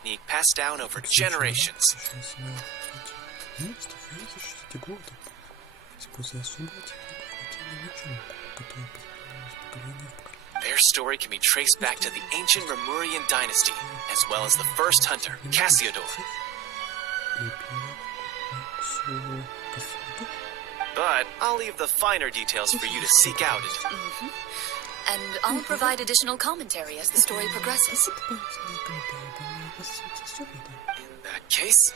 technique passed down over generations. Their story can be traced back to the ancient Lemurian dynasty, as well as the first hunter, Cassiodor. But I'll leave the finer details for you to seek out. And I'll provide additional commentary as the story progresses. In that case,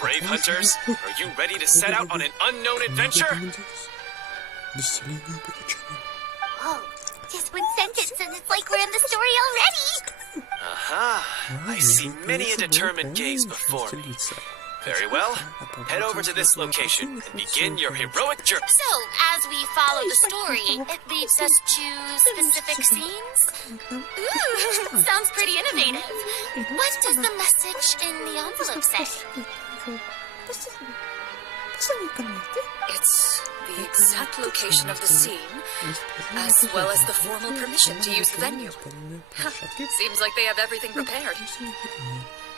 brave hunters, are you ready to set out on an unknown adventure? Oh, just one sentence and it's like we're in the story already. Aha, I see many a determined gaze before me. Very well, head over to this location and begin your heroic journey. So, as we follow the story, it leads us to specific scenes? Ooh, sounds pretty innovative. What does the message in the envelope say? It's the exact location of the scene, as well as the formal permission to use the venue. Seems like they have everything prepared.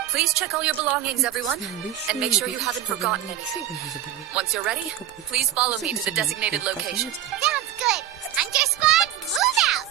Please check all your belongings, everyone, and make sure you haven't forgotten anything. Once you're ready, please follow me to the designated location. Sounds good. Hunter Squad, move out!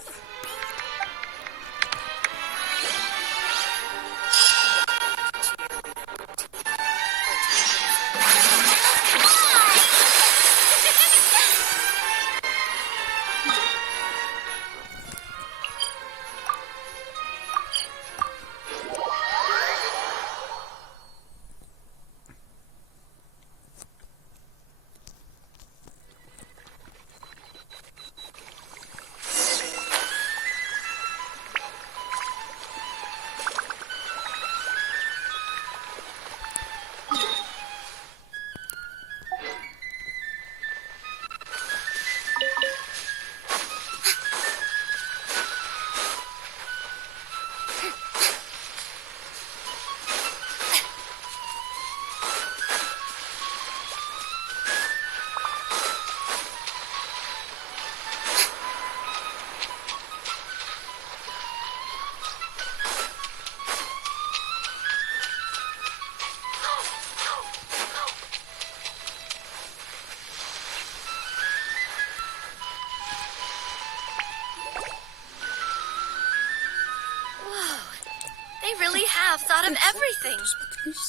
They really have thought of everything.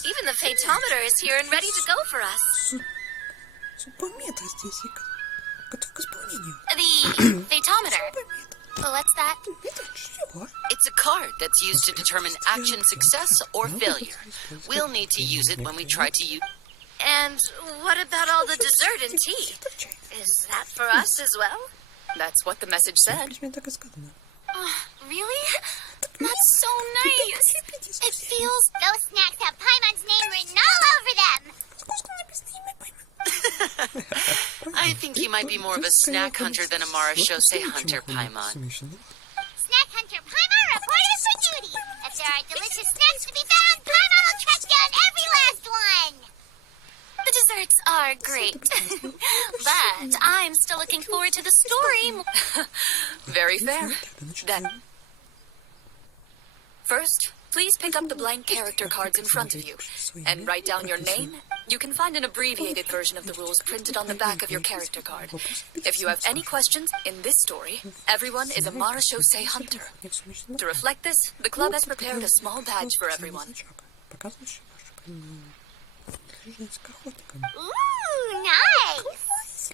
Even the phaetometer is here and ready to go for us. The phaetometer? What's that? It's a card that's used to determine action success or failure. We'll need to use it when we try to use... And what about all the dessert and tea? Is that for us as well? That's what the message said. Oh, really? That's so nice. It feels... Those snacks have Paimon's name written all over them. I think you might be more of a snack hunter than a marachose hunter, Paimon. Snack hunter Paimon reported for duty. If there are delicious snacks to be found, Paimon will track down every last one. The desserts are great. But I'm still looking forward to the story. Very fair. Then, first, please pick up the blank character cards in front of you and write down your name. You can find an abbreviated version of the rules printed on the back of your character card. If you have any questions, in this story, everyone is a marachose hunter. To reflect this, the club has prepared a small badge for everyone. Ooh, nice.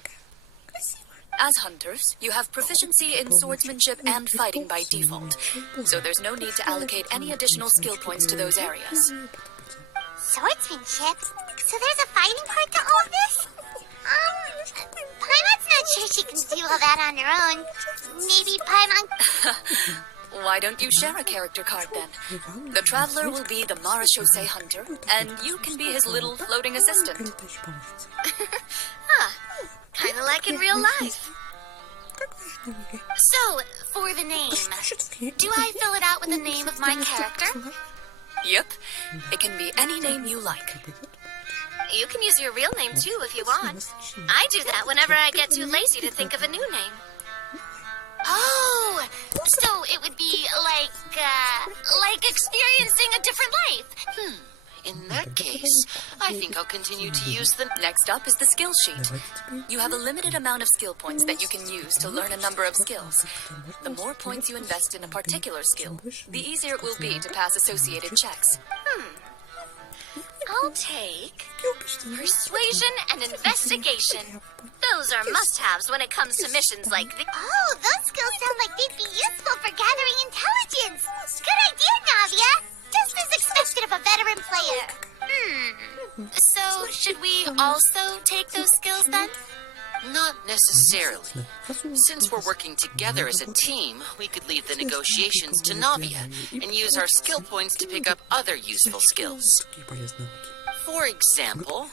As hunters, you have proficiency in swordsmanship and fighting by default, so there's no need to allocate any additional skill points to those areas. Swordsmanship? So there's a fighting part to all this? Paimon's not sure she can do all that on her own. Maybe Paimon... Why don't you share a character card then? The Traveler will be the marachose hunter, and you can be his little floating assistant. Kind of like in real life. So, for the name, do I fill it out with the name of my character? Yep, it can be any name you like. You can use your real name too if you want. I do that whenever I get too lazy to think of a new name. Oh, so it would be like experiencing a different life. In that case, I think I'll continue to use the... Next up is the skill sheet. You have a limited amount of skill points that you can use to learn a number of skills. The more points you invest in a particular skill, the easier it will be to pass associated checks. I'll take persuasion and investigation. Those are must-haves when it comes to missions like this. Oh, those skills sound like they'd be useful for gathering intelligence. Good idea, Navia. Just as expected of a veteran player. So, should we also take those skills then? Not necessarily. Since we're working together as a team, we could leave the negotiations to Navia and use our skill points to pick up other useful skills. For example,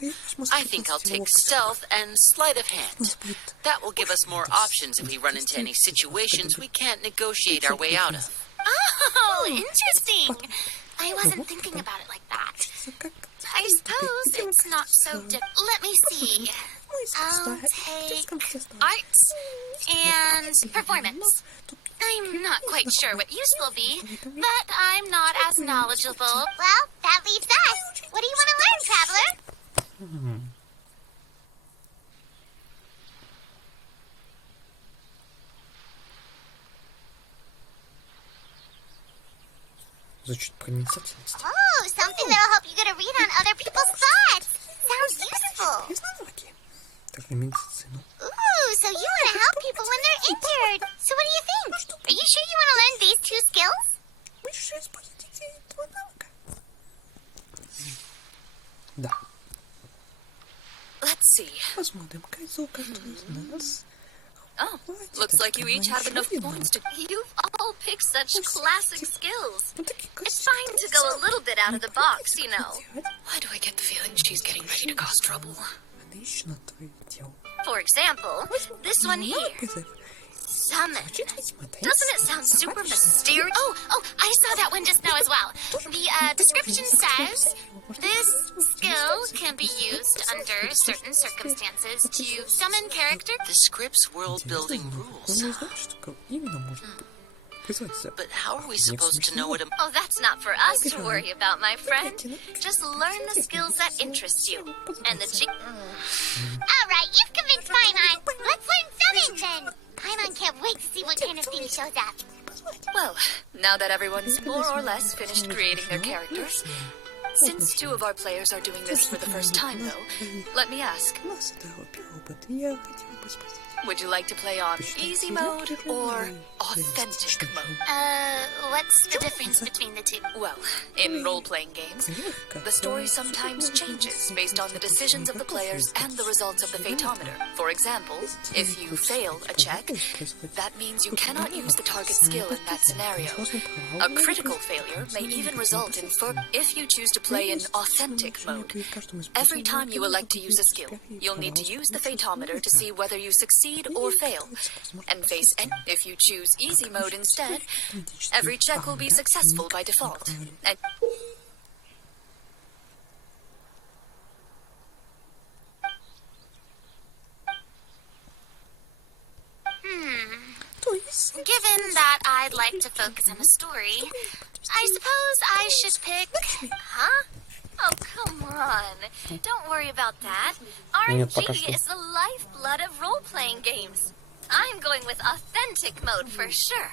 I think I'll take stealth and sleight of hand. That will give us more options if we run into any situations we can't negotiate our way out of. Oh, interesting. I wasn't thinking about it like that. I suppose it's not so Let me see. I'll take arts and performance. I'm not quite sure what use will be, but I'm not as knowledgeable. Well, that leaves us. What do you want to learn, Traveler? Oh, something that'll help you get a read on other people's thoughts. Sounds useful. Ooh, so you want to help people when they're injured. So what do you think? Are you sure you want to learn these two skills? Let's see. Oh, looks like you each have enough points to... You've all picked such classic skills. It's fine to go a little bit out of the box, you know. Why do I get the feeling she's getting ready to cause trouble? For example, this one here. Summon. Doesn't it sound super mysterious? Oh, I saw that one just now as well. The description says, this skill can be used under certain circumstances to summon character. The script's world-building rules. But how are we supposed to know what a... Oh, that's not for us to worry about, my friend. Just learn the skills that interest you. And the Alright, you've convinced Paimon. Let's learn summon then. Paimon can't wait to see what kind of thing shows up. Well, now that everyone's more or less finished creating their characters, since two of our players are doing this for the first time, though, let me ask. Would you like to play on easy mode or authentic mode? What's the difference between the two? Well, in role-playing games, the story sometimes changes based on the decisions of the players and the results of the fatometer. For example, if you fail a check, that means you cannot use the target skill in that scenario. A critical failure may even result in if you choose to play in authentic mode. Every time you elect to use a skill, you'll need to use the fatometer to see whether you succeed or fail, and face N. If you choose easy mode instead, every check will be successful by default. And Given that I'd like to focus on the story, I suppose I should pick... Huh? Oh, come on. Don't worry about that. RNG is the lifeblood of role-playing games. I'm going with authentic mode for sure.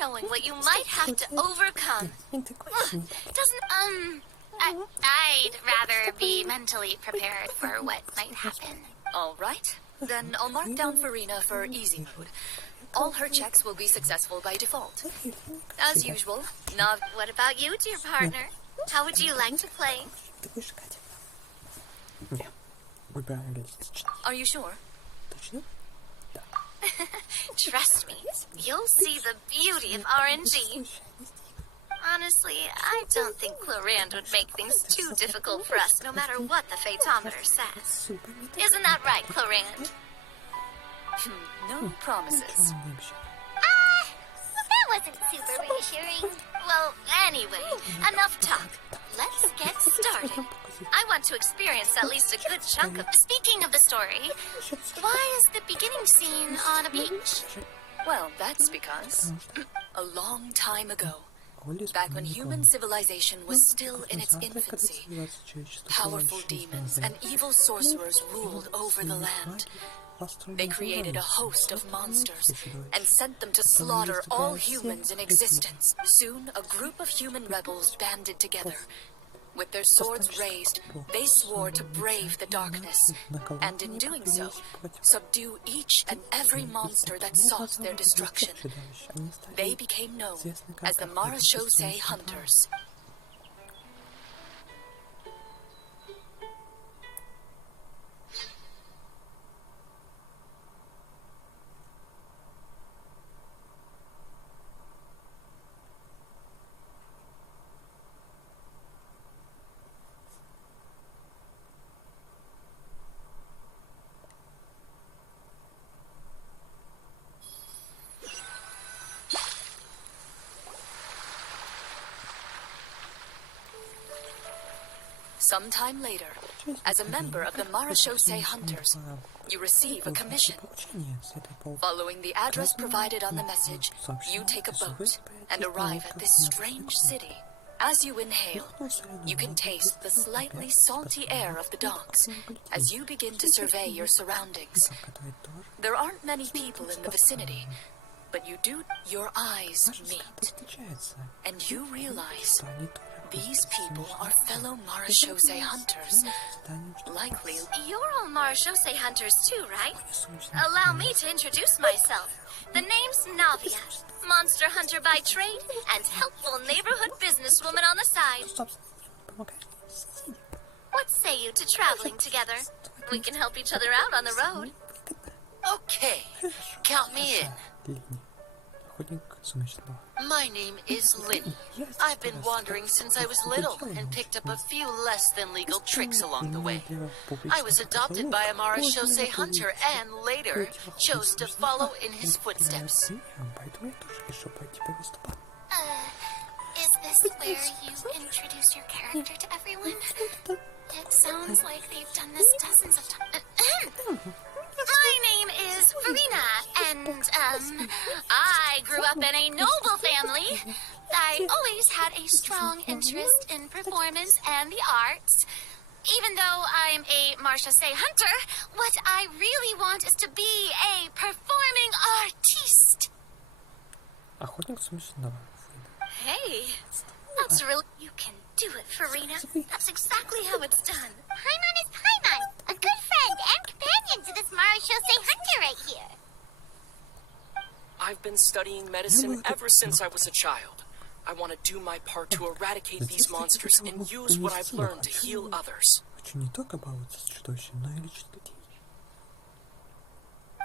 knowing what you might have to overcome. I'd rather be mentally prepared for what might happen. All right. Then I'll mark down Farina for easy mode. All her checks will be successful by default. As usual, Nav. What about you, dear partner? How would you like to play? Are you sure? Trust me, you'll see the beauty of RNG. Honestly, I don't think Klorand would make things too difficult for us, no matter what the Phaetometer says. Isn't that right, Klorand? No promises. That wasn't super reassuring. Well, anyway, enough talk. Let's get started. I want to experience at least a good chunk of... Speaking of the story, why is the beginning scene on a beach? Well, that's because a long time ago, back when human civilization was still in its infancy, powerful demons and evil sorcerers ruled over the land. They created a host of monsters and sent them to slaughter all humans in existence. Soon, a group of human rebels banded together. With their swords raised, they swore to brave the darkness, and in doing so, subdue each and every monster that sought their destruction. They became known as the Marachose Hunters. Sometime later, as a member of the Marachose Hunters, you receive a commission. Following the address provided on the message, you take a boat and arrive at this strange city. As you inhale, you can taste the slightly salty air of the docks as you begin to survey your surroundings. There aren't many people in the vicinity, but your eyes meet, and you realize these people are fellow Marachose Hunters. Likely. You're all Marachose Hunters too, right? Allow me to introduce myself. The name's Navia, monster hunter by trade and helpful neighborhood businesswoman on the side. What say you to traveling together? We can help each other out on the road. Okay, count me in. My name is Linny. I've been wandering since I was little and picked up a few less than legal tricks along the way. I was adopted by a Marachose hunter and later chose to follow in his footsteps. Is this where you introduce your character to everyone? It sounds like they've done this dozens of times. My name is Farina, and, I grew up in a noble family. I always had a strong interest in performance and the arts. Even though I'm a Marachose hunter, what I really want is to be a performing artiste. Hey, that's really... You can do it, Farina. That's exactly how it's done. Paimon is Paimon, a good friend and companion to this Marachose hunter right here. I've been studying medicine ever since I was a child. I want to do my part to eradicate these monsters and use what I've learned to heal others.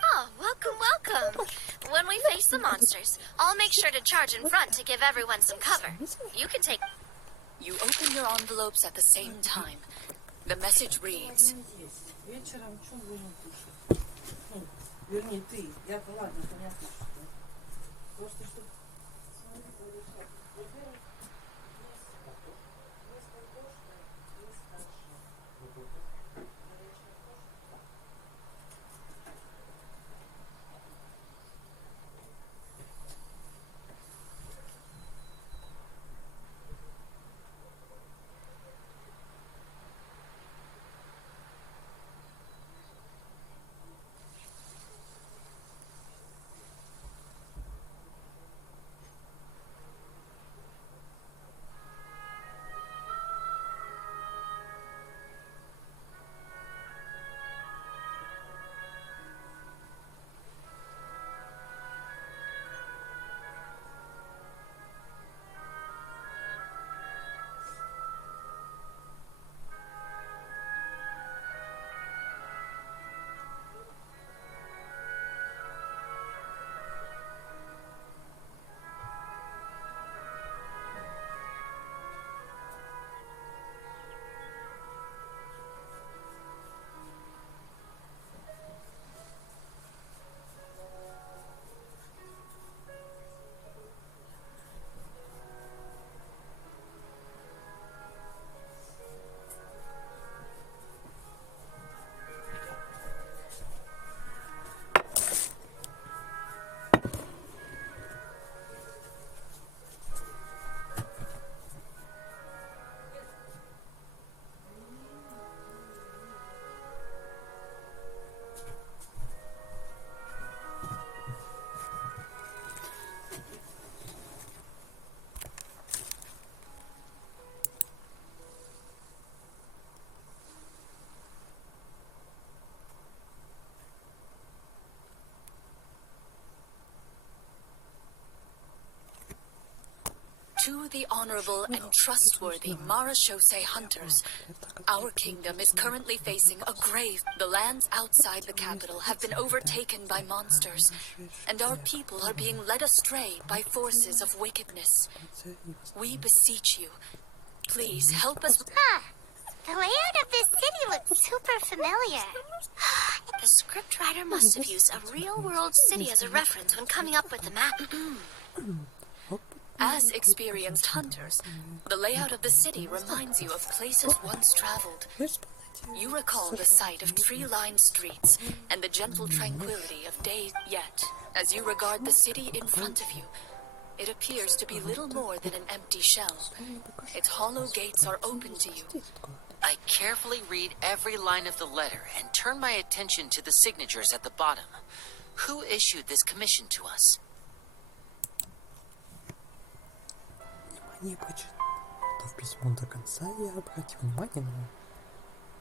Oh, welcome. When we face the monsters, I'll make sure to charge in front to give everyone some cover. You can take... You open your envelopes at the same time. The message reads... To the honorable and trustworthy Marashose hunters, our kingdom is currently facing a grave. The lands outside the capital have been overtaken by monsters, and our people are being led astray by forces of wickedness. We beseech you, please help us. Huh. The layout of this city looks super familiar. The scriptwriter must have used a real-world city as a reference when coming up with the map. As experienced hunters, the layout of the city reminds you of places once traveled. You recall the sight of tree-lined streets and the gentle tranquility of days. Yet, as you regard the city in front of you, it appears to be little more than an empty shell. Its hollow gates are open to you. I carefully read every line of the letter and turn my attention to the signatures at the bottom. Who issued this commission to us? Внимание, прочитав письмо до конца, я обратил внимание на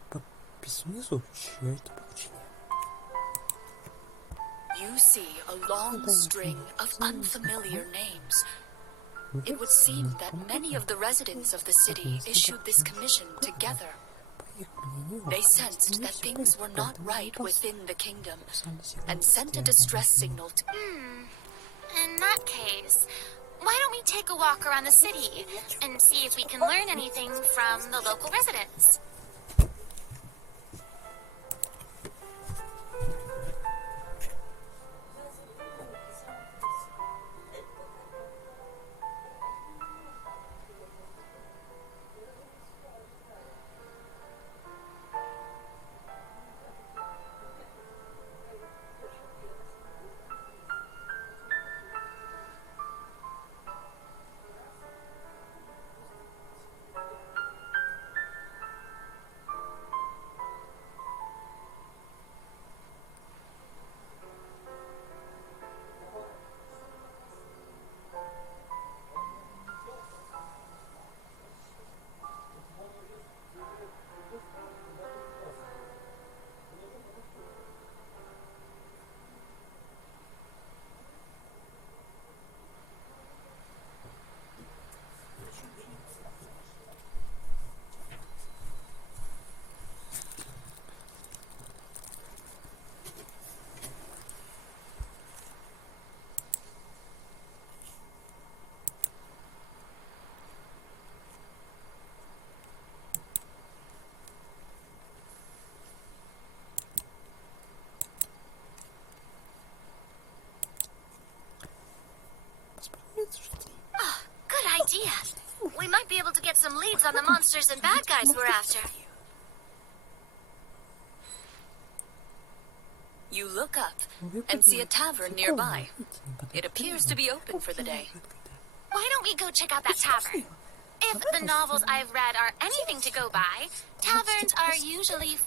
подпись внизу, чье это поручение. You see a long string of unfamiliar names. It would seem that many of the residents of the city issued this commission together. They sensed that things were not right within the kingdom and sent a distress signal to... In that case, why don't we take a walk around the city and see if we can learn anything from the local residents? Good idea. We might be able to get some leads on the monsters and bad guys we're after. You look up and see a tavern nearby. It appears to be open for the day. Why don't we go check out that tavern? If the novels I've read are anything to go by, taverns are usually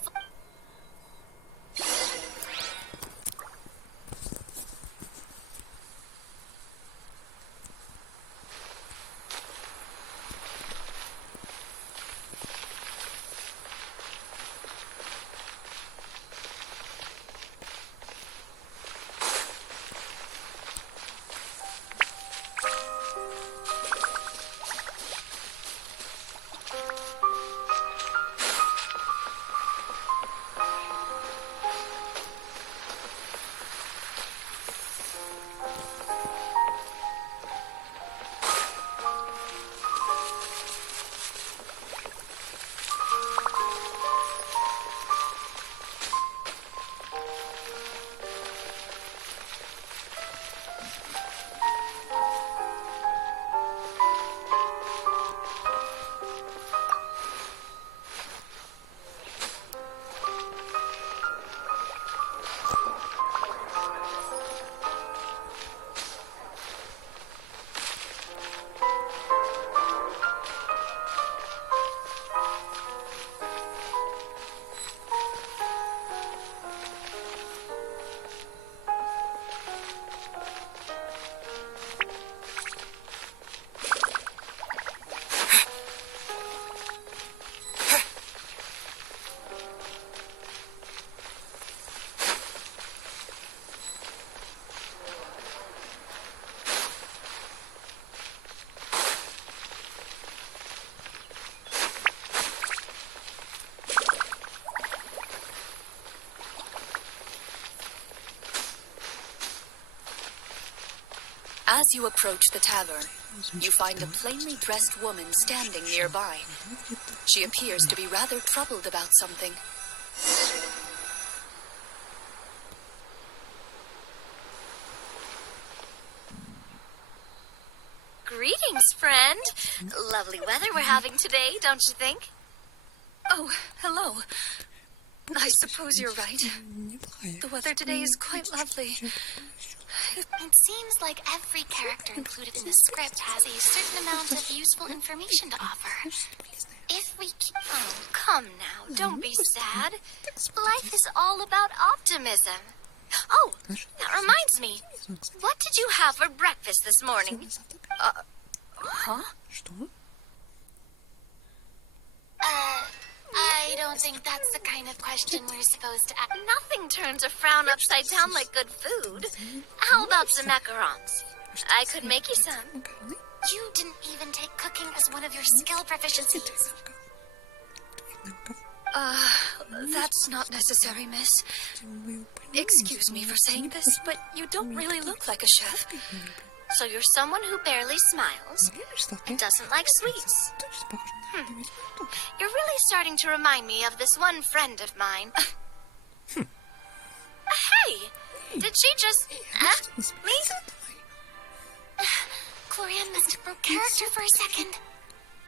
As you approach the tavern, you find a plainly dressed woman standing nearby. She appears to be rather troubled about something. Greetings, friend. Lovely weather we're having today, don't you think? Oh, hello. I suppose you're right. The weather today is quite lovely. It seems like every character included in the script has a certain amount of useful information to offer. If we Oh, come now, don't be sad. Life is all about optimism. Oh, that reminds me. What did you have for breakfast this morning? Huh? I don't think that's the kind of question we're supposed to ask. Nothing turns a frown upside down like good food. How about some macarons? I could make you some. You didn't even take cooking as one of your skill proficiencies. That's not necessary, miss. Excuse me for saying this, but you don't really look like a chef. So you're someone who barely smiles and doesn't like sweets. You're really starting to remind me of this one friend of mine. Hey! Did she just... me? Klorinde must have broke character for a second.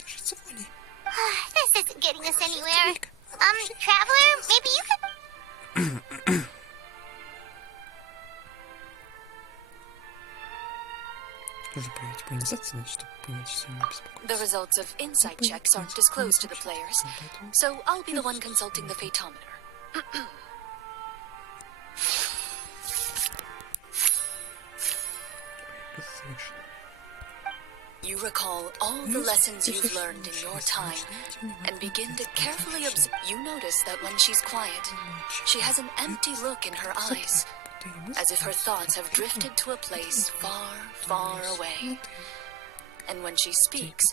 This isn't getting us anywhere. Traveler, maybe you could... The results of insight checks aren't disclosed to the players, so I'll be the one consulting the fatometer. You recall all the lessons you've learned in your time and begin to carefully observe. You notice that when she's quiet, she has an empty look in her eyes, as if her thoughts have drifted to a place far, far away. And when she speaks,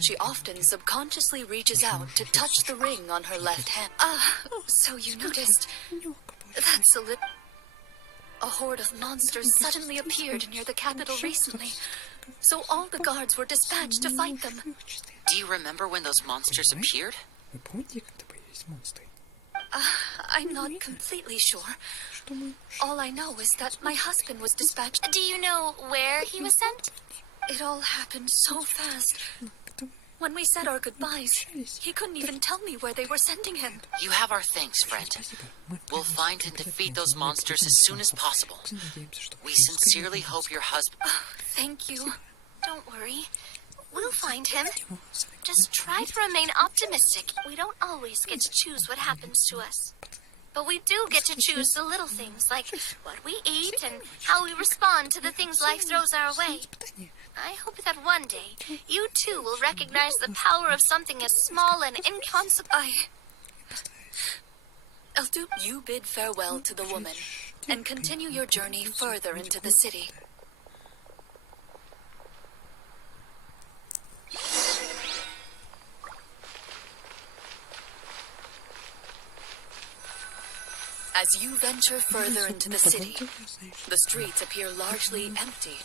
she often subconsciously reaches out to touch the ring on her left hand. So you noticed. That's a horde of monsters suddenly appeared near the capital recently, so all the guards were dispatched to fight them. Do you remember when those monsters appeared? I'm not completely sure. All I know is that my husband was dispatched. Do you know where he was sent? It all happened so fast. When we said our goodbyes, he couldn't even tell me where they were sending him. You have our thanks, friend. We'll find and defeat those monsters as soon as possible. We sincerely hope your husband... Thank you. Don't worry. We'll find him. Just try to remain optimistic. We don't always get to choose what happens to us. But we do get to choose the little things, like what we eat and how we respond to the things life throws our way. I hope that one day, you too will recognize the power of something as small and inconsequential. You bid farewell to the woman and continue your journey further into the city. As you venture further into the city, the streets appear largely empty.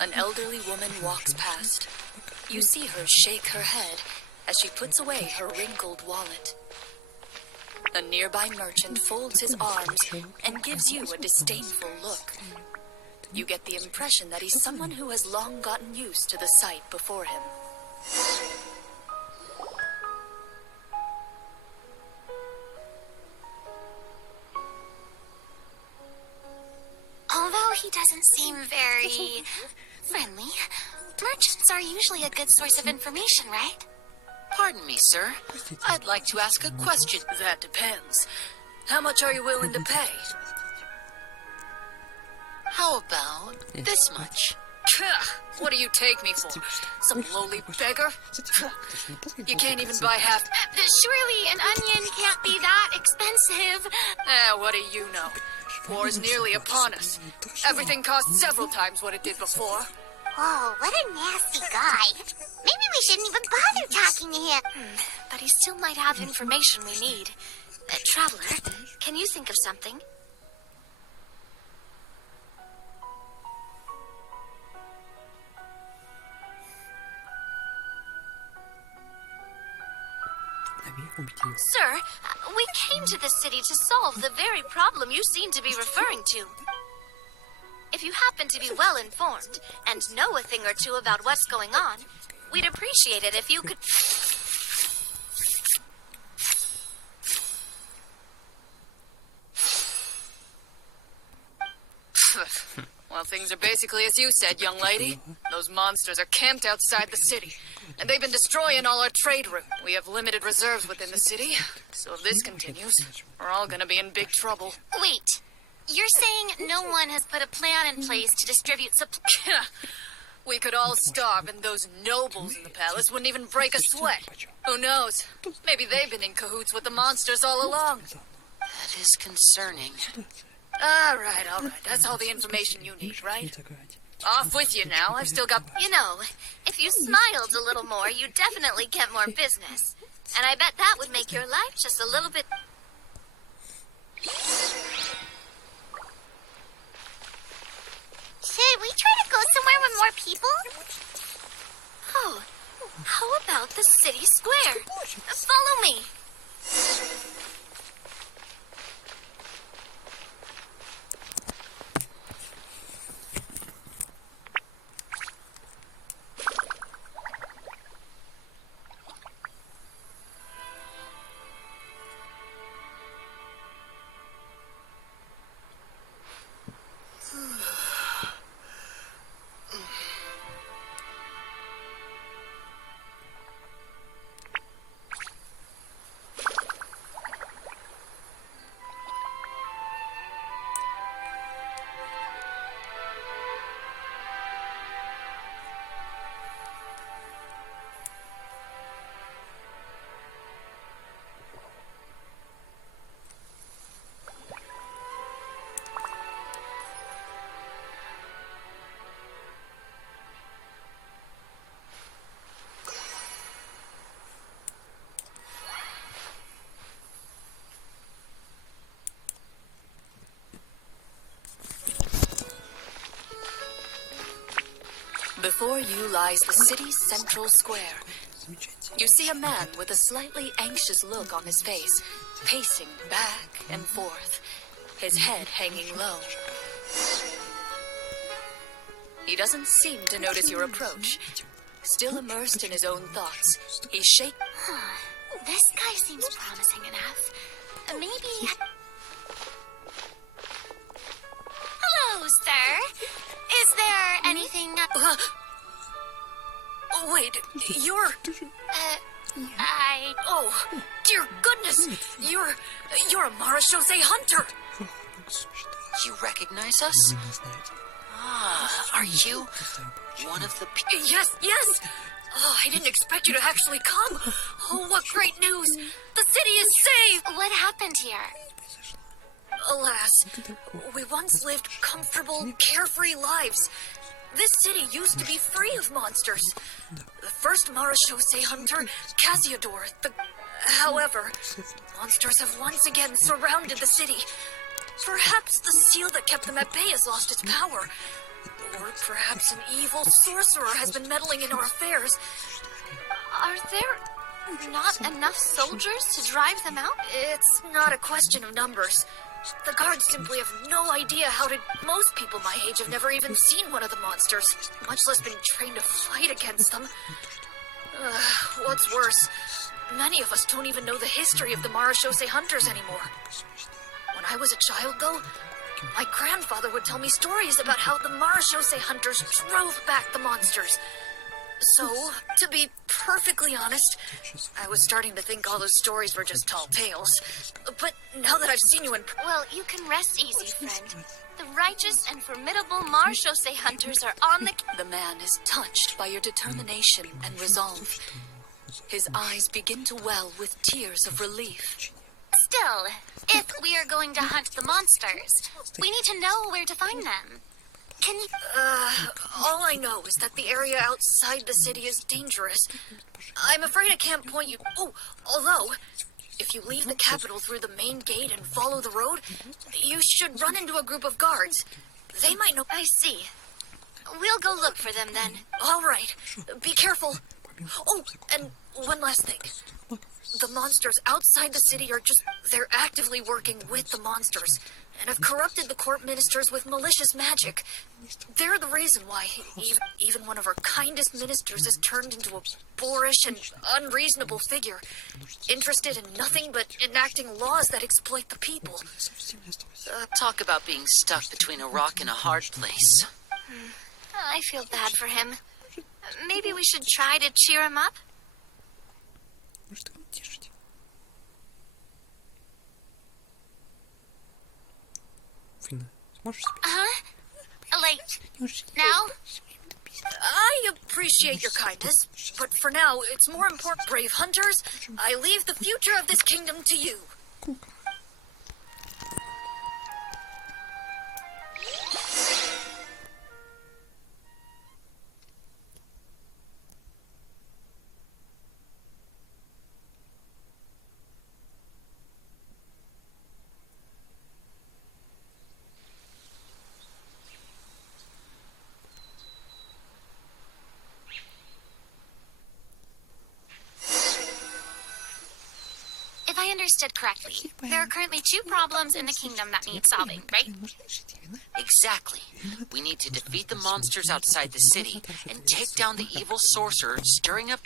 An elderly woman walks past. You see her shake her head as she puts away her wrinkled wallet. A nearby merchant folds his arms and gives you a disdainful look. You get the impression that he's someone who has long gotten used to the sight before him. Although he doesn't seem very friendly, merchants are usually a good source of information, right? Pardon me, sir. I'd like to ask a question. That depends. How much are you willing to pay? How about this much? What do you take me for? Some lowly beggar? You can't even buy half. Surely an onion can't be that expensive. What do you know? War is nearly upon us. Everything costs several times what it did before. Whoa, what a nasty guy. Maybe we shouldn't even bother talking to him. But he still might have information we need. Traveler, can you think of something? наверх убить ее. Sir, we came to the city to solve the very problem you seem to be referring to. If you happen to be well informed and know a thing or two about what's going on, we'd appreciate it if you could... Well, things are basically as you said, young lady. Those monsters are camped outside the city, and they've been destroying all our trade routes. We have limited reserves within the city, so if this continues, we're all gonna be in big trouble. Wait, you're saying no one has put a plan in place to distribute supplies? We could all starve, and those nobles in the palace wouldn't even break a sweat. Who knows? Maybe they've been in cahoots with the monsters all along. That is concerning. All right. That's all the information you need, right? Off with you now. I've still got... You know, if you smiled a little more, you'd definitely get more business. And I bet that would make your life just a little bit... Should we try to go somewhere with more people? Oh, how about the city square? Follow me. Before you lies the city's central square. You see a man with a slightly anxious look on his face, pacing back and forth, his head hanging low. He doesn't seem to notice your approach. Still immersed in his own thoughts, he shakes... This guy seems promising enough. Maybe... Hello, sir. Is there anything... Oh, wait, you're... Oh, dear goodness! You're a Marashose hunter! You recognize us? Are you one of the... Yes! Oh, I didn't expect you to actually come. Oh, what great news! The city is saved! What happened here? Alas, we once lived comfortable, carefree lives. This city used to be free of monsters. The first Marashose hunter, Casiodor, However, monsters have once again surrounded the city. Perhaps the seal that kept them at bay has lost its power. Or perhaps an evil sorcerer has been meddling in our affairs. Are there not enough soldiers to drive them out? It's not a question of numbers. The guards simply have no idea how to... Most people my age have never even seen one of the monsters, much less been trained to fight against them. What's worse, many of us don't even know the history of the Marashose hunters anymore. When I was a child, though, my grandfather would tell me stories about how the Marashose hunters drove back the monsters. So, to be perfectly honest, I was starting to think all those stories were just tall tales. But now that I've seen you in... Well, you can rest easy, friend. The righteous and formidable Marashose hunters are on the... The man is touched by your determination and resolve. His eyes begin to well with tears of relief. Still, if we are going to hunt the monsters, we need to know where to find them. Can you... All I know is that the area outside the city is dangerous. I'm afraid I can't point you... Oh, although, if you leave the capital through the main gate and follow the road, you should run into a group of guards. They might know... I see. We'll go look for them then. All right. Be careful. Oh, and one last thing. The monsters outside the city are they're actively working with the monsters and have corrupted the court ministers with malicious magic. They're the reason why even one of our kindest ministers is turned into a boorish and unreasonable figure, interested in nothing but enacting laws that exploit the people. Talk about being stuck between a rock and a hard place. I feel bad for him. Maybe we should try to cheer him up? Может, его утешить? Фина, сможешь спеть? Now? I appreciate your kindness, but for now, it's more important, brave hunters. I leave the future of this kingdom to you. If I understood correctly, there are currently 2 problems in the kingdom that need solving, right? Exactly. We need to defeat the monsters outside the city and take down the evil sorcerer stirring up...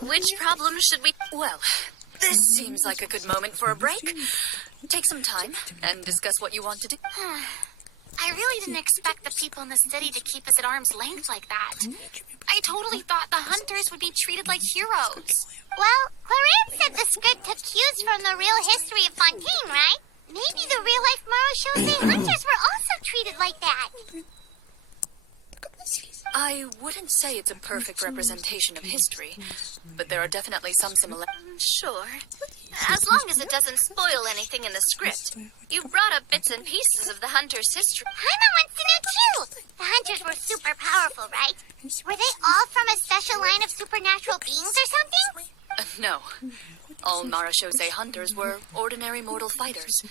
Which problem should we... Well, this seems like a good moment for a break. Take some time and discuss what you want to do. I really didn't expect the people in the city to keep us at arm's length like that. I totally thought the hunters would be treated like heroes. Well, Klorinde said the script took cues from the real history of Fontaine, right? Maybe the real-life Marochose hunters were also treated like that. I wouldn't say it's a perfect representation of history, but there are definitely some similarities. Sure. As long as it doesn't spoil anything in the script. You brought up bits and pieces of the hunters' history. Paimon wants to know too. The hunters were super powerful, right? Were they all from a special line of supernatural beings or something? No. All Marochose hunters were ordinary mortal fighters.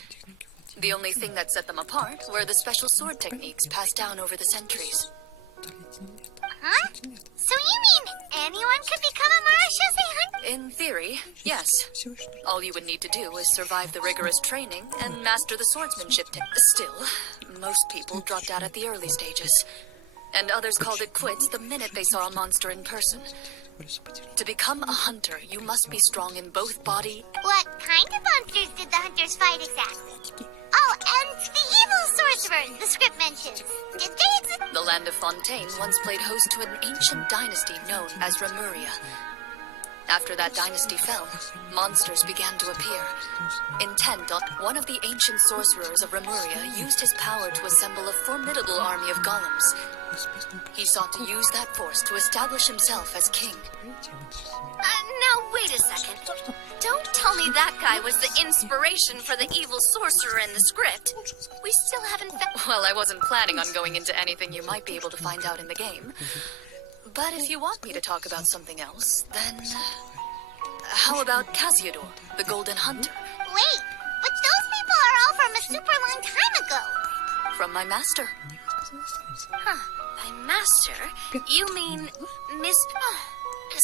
The only thing that set them apart were the special sword techniques passed down over the centuries. Huh? So you mean anyone could become a Marochose hunter? In theory, yes. All you would need to do is survive the rigorous training and master the swordsmanship Still, most people dropped out at the early stages. And others called it quits the minute they saw a monster in person. To become a hunter, you must be strong in both body... What kind of monsters did the hunters fight exactly? Oh, and the evil sorcerers the script mentions. Did they exist? The land of Fontaine once played host to an ancient dynasty known as Remuria. After that dynasty fell, monsters began to appear. Intent on one of the ancient sorcerers of Remuria used his power to assemble a formidable army of golems. He sought to use that force to establish himself as king. Now, wait a second. Don't tell me that guy was the inspiration for the evil sorcerer in the script. We still haven't Well, I wasn't planning on going into anything you might be able to find out in the game. But if you want me to talk about something else, then... how about Casiodor, the Golden Hunter? Wait, but those people are all from a super long time ago. From my master. By master, you mean Miss...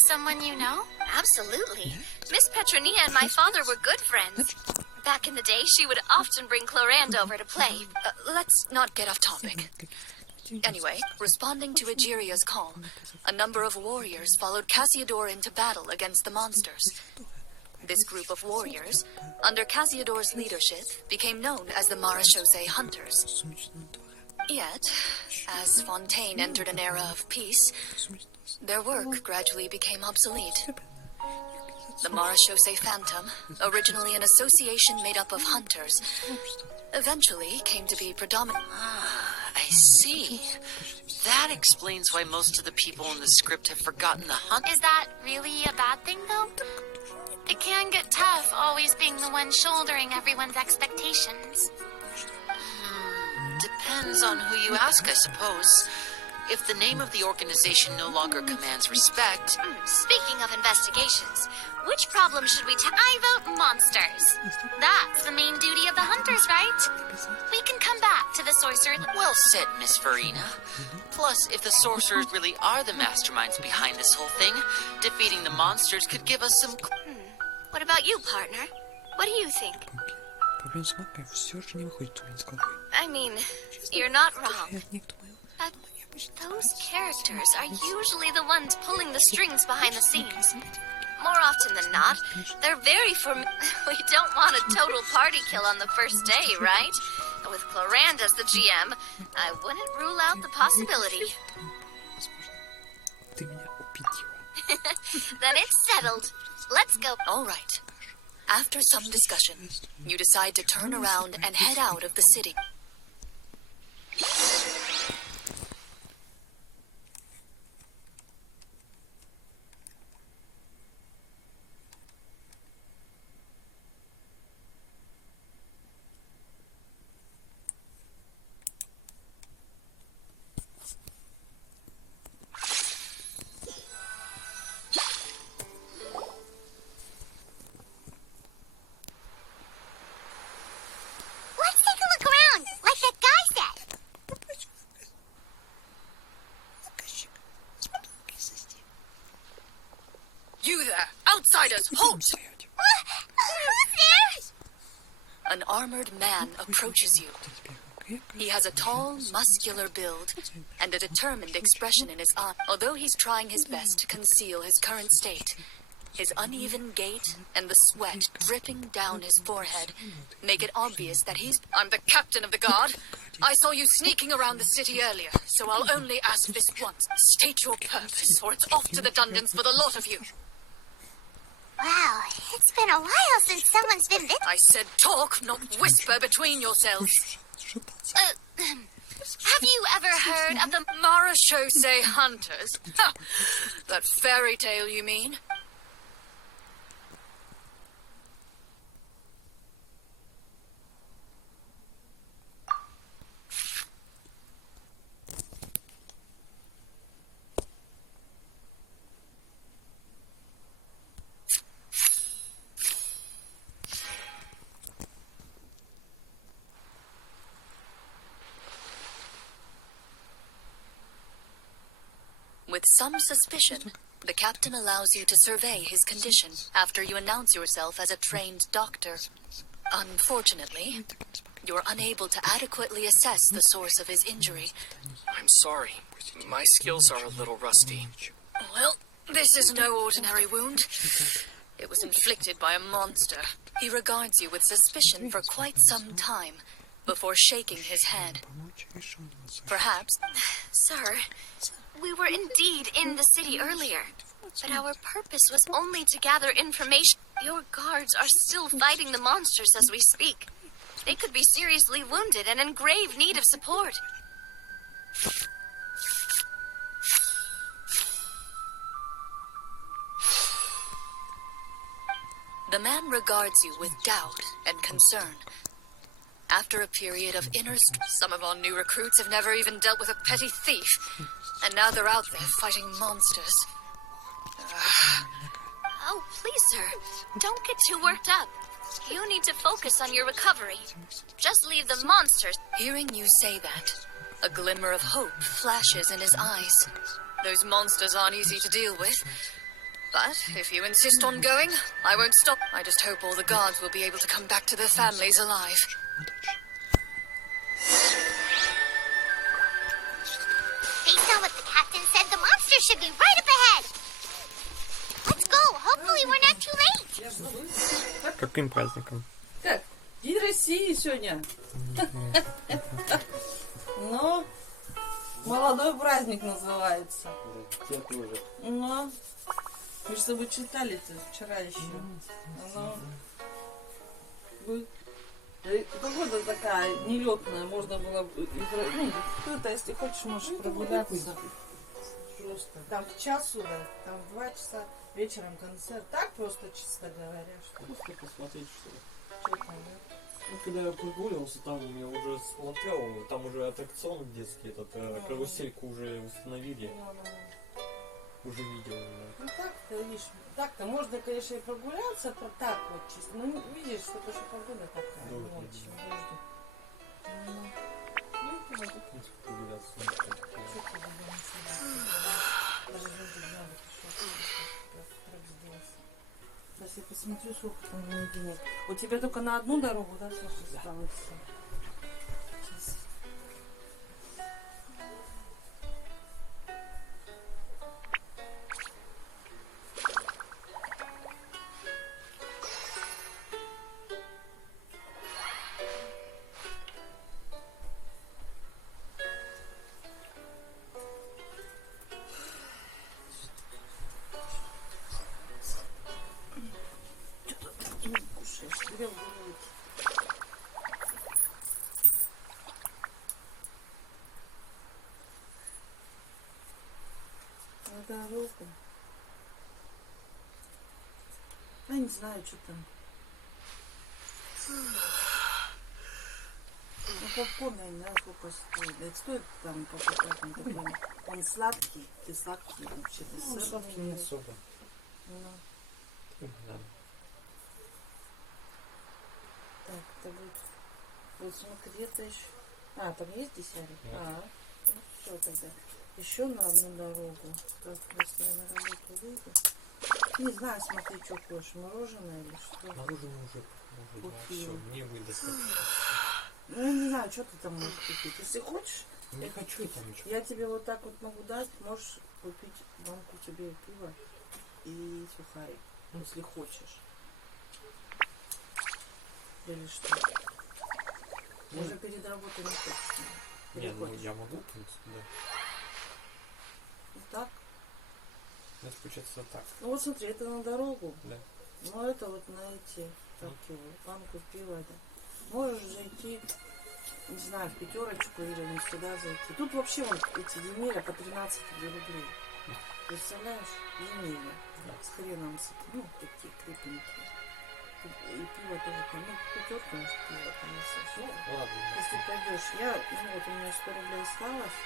someone you know? Absolutely. Miss Petronia and my father were good friends. Back in the day, she would often bring Klorinde over to play. Let's not get off topic. Anyway, responding to Egeria's call, a number of warriors followed Casiodor into battle against the monsters. This group of warriors, under Casiodor's leadership, became known as the Marochose Hunters. Yet, as Fontaine entered an era of peace, their work gradually became obsolete. The Marochose Phantom, originally an association made up of hunters, eventually came to be predominant. I see. That explains why most of the people in the script have forgotten the hunt. Is that really a bad thing, though? It can get tough always being the one shouldering everyone's expectations. Depends on who you ask, I suppose. If the name of the organization no longer commands respect... Speaking of investigations, which problem should we I vote monsters. That's the main duty of the hunters, right? We can come back to the sorcerer. Well said, Miss Farina. Plus, if the sorcerers really are the masterminds behind this whole thing, defeating the monsters could give us some... What about you, partner? What do you think? I mean, you're not wrong. But those characters are usually the ones pulling the strings behind the scenes. More often than not, they're very We don't want a total party kill on the first day, right? With Kloranda as the GM, I wouldn't rule out the possibility. Then it's settled. Let's go. All right. After some discussion, you decide to turn around and head out of the city. You there! Outsiders, halt! Who's there? An armored man approaches you. He has a tall, muscular build and a determined expression in his eye. Although he's trying his best to conceal his current state, his uneven gait and the sweat dripping down his forehead make it obvious that I'm the captain of the guard. I saw you sneaking around the city earlier, so I'll only ask this once. State your purpose, or it's off to the dungeons for the lot of you. Wow, it's been a while since someone's been I said talk, not whisper between yourselves. Have you ever heard of the Marachose hunters? Ha! That fairy tale, you mean? With some suspicion, the captain allows you to survey his condition after you announce yourself as a trained doctor. Unfortunately, you're unable to adequately assess the source of his injury. I'm sorry. My skills are a little rusty. Well, this is no ordinary wound. It was inflicted by a monster. He regards you with suspicion for quite some time before shaking his head. Perhaps... Sir, we were indeed in the city earlier, but our purpose was only to gather information. Your guards are still fighting the monsters as we speak. They could be seriously wounded and in grave need of support. The man regards you with doubt and concern. After a period of inner some of our new recruits have never even dealt with a petty thief, and now they're out there fighting monsters. Oh, please, sir, don't get too worked up. You need to focus on your recovery. Just leave the monsters. Hearing you say that, a glimmer of hope flashes in his eyes. Those monsters aren't easy to deal with. But if you insist on going, I won't stop. I just hope all the guards will be able to come back to their families alive. Based on what the captain said, the monster should be right up ahead. Let's go. Hopefully we're not too late. Каким праздником? Как? День России сегодня. Ну, молодой праздник называется. Ну, вы что вы читали-то вчера еще? Ну, погода такая нелетная, можно было, ну, кто-то, если хочешь, можешь прогуляться. просто. Там в час сюда, там в 2 часа вечером концерт. Так просто, чисто говоря, что Просто посмотреть, что ли. что там, да? Ну, когда я прогуливался, там я уже смотрел, там уже аттракцион детский, этот карусельку уже установили, уже видел. Ну так-то, видишь, так-то можно, конечно, и прогуляться, так вот чисто. Ну, видишь, что то, что погода такая, не очень дождь. Ну, В принципе, прогуляться. Сейчас я посмотрю, сколько там денег. У тебя только на одну дорогу, да, Саша, осталось? Сейчас. Дорогу. Я не знаю, что там. Ну, попкорн, я не знаю, сколько стоит. Да, стоит там покупать, он такой. Он сладкий. Ты сладкий вообще-то. Ну, сладкий не особо. Ну. Да. Так, это будет. Вот смотри, это еще. А, там есть десяток? Да. А, ну все тогда. Еще на одну дорогу. Так, если я на работу выйду. Не знаю, смотри, что хочешь, мороженое или что. Мороженое уже все, мне выдостаточно. Ну, я не знаю, что ты там можешь купить. Если хочешь, Не хочу там ничего. я тебе вот так вот могу дать. Можешь купить банку тебе пива и сухарик, если хочешь. Или что? Уже перед работой не хочешь. Не, ну я могу, в принципе, да. Так? Это получается так. Ну вот смотри, это на дорогу. Да. Ну это вот на эти, так его, банку пива, это. Можешь зайти, не знаю, в пятерочку или не сюда зайти. Тут вообще вот эти Емеля по 13 рублей. Представляешь? Емеля. Да. С хреном, ну, такие крепенькие. И пиво тоже там, ну, пятерка, может, пиво там Ну, не ладно. Если пойдешь, ну вот у меня 100 рублей осталось,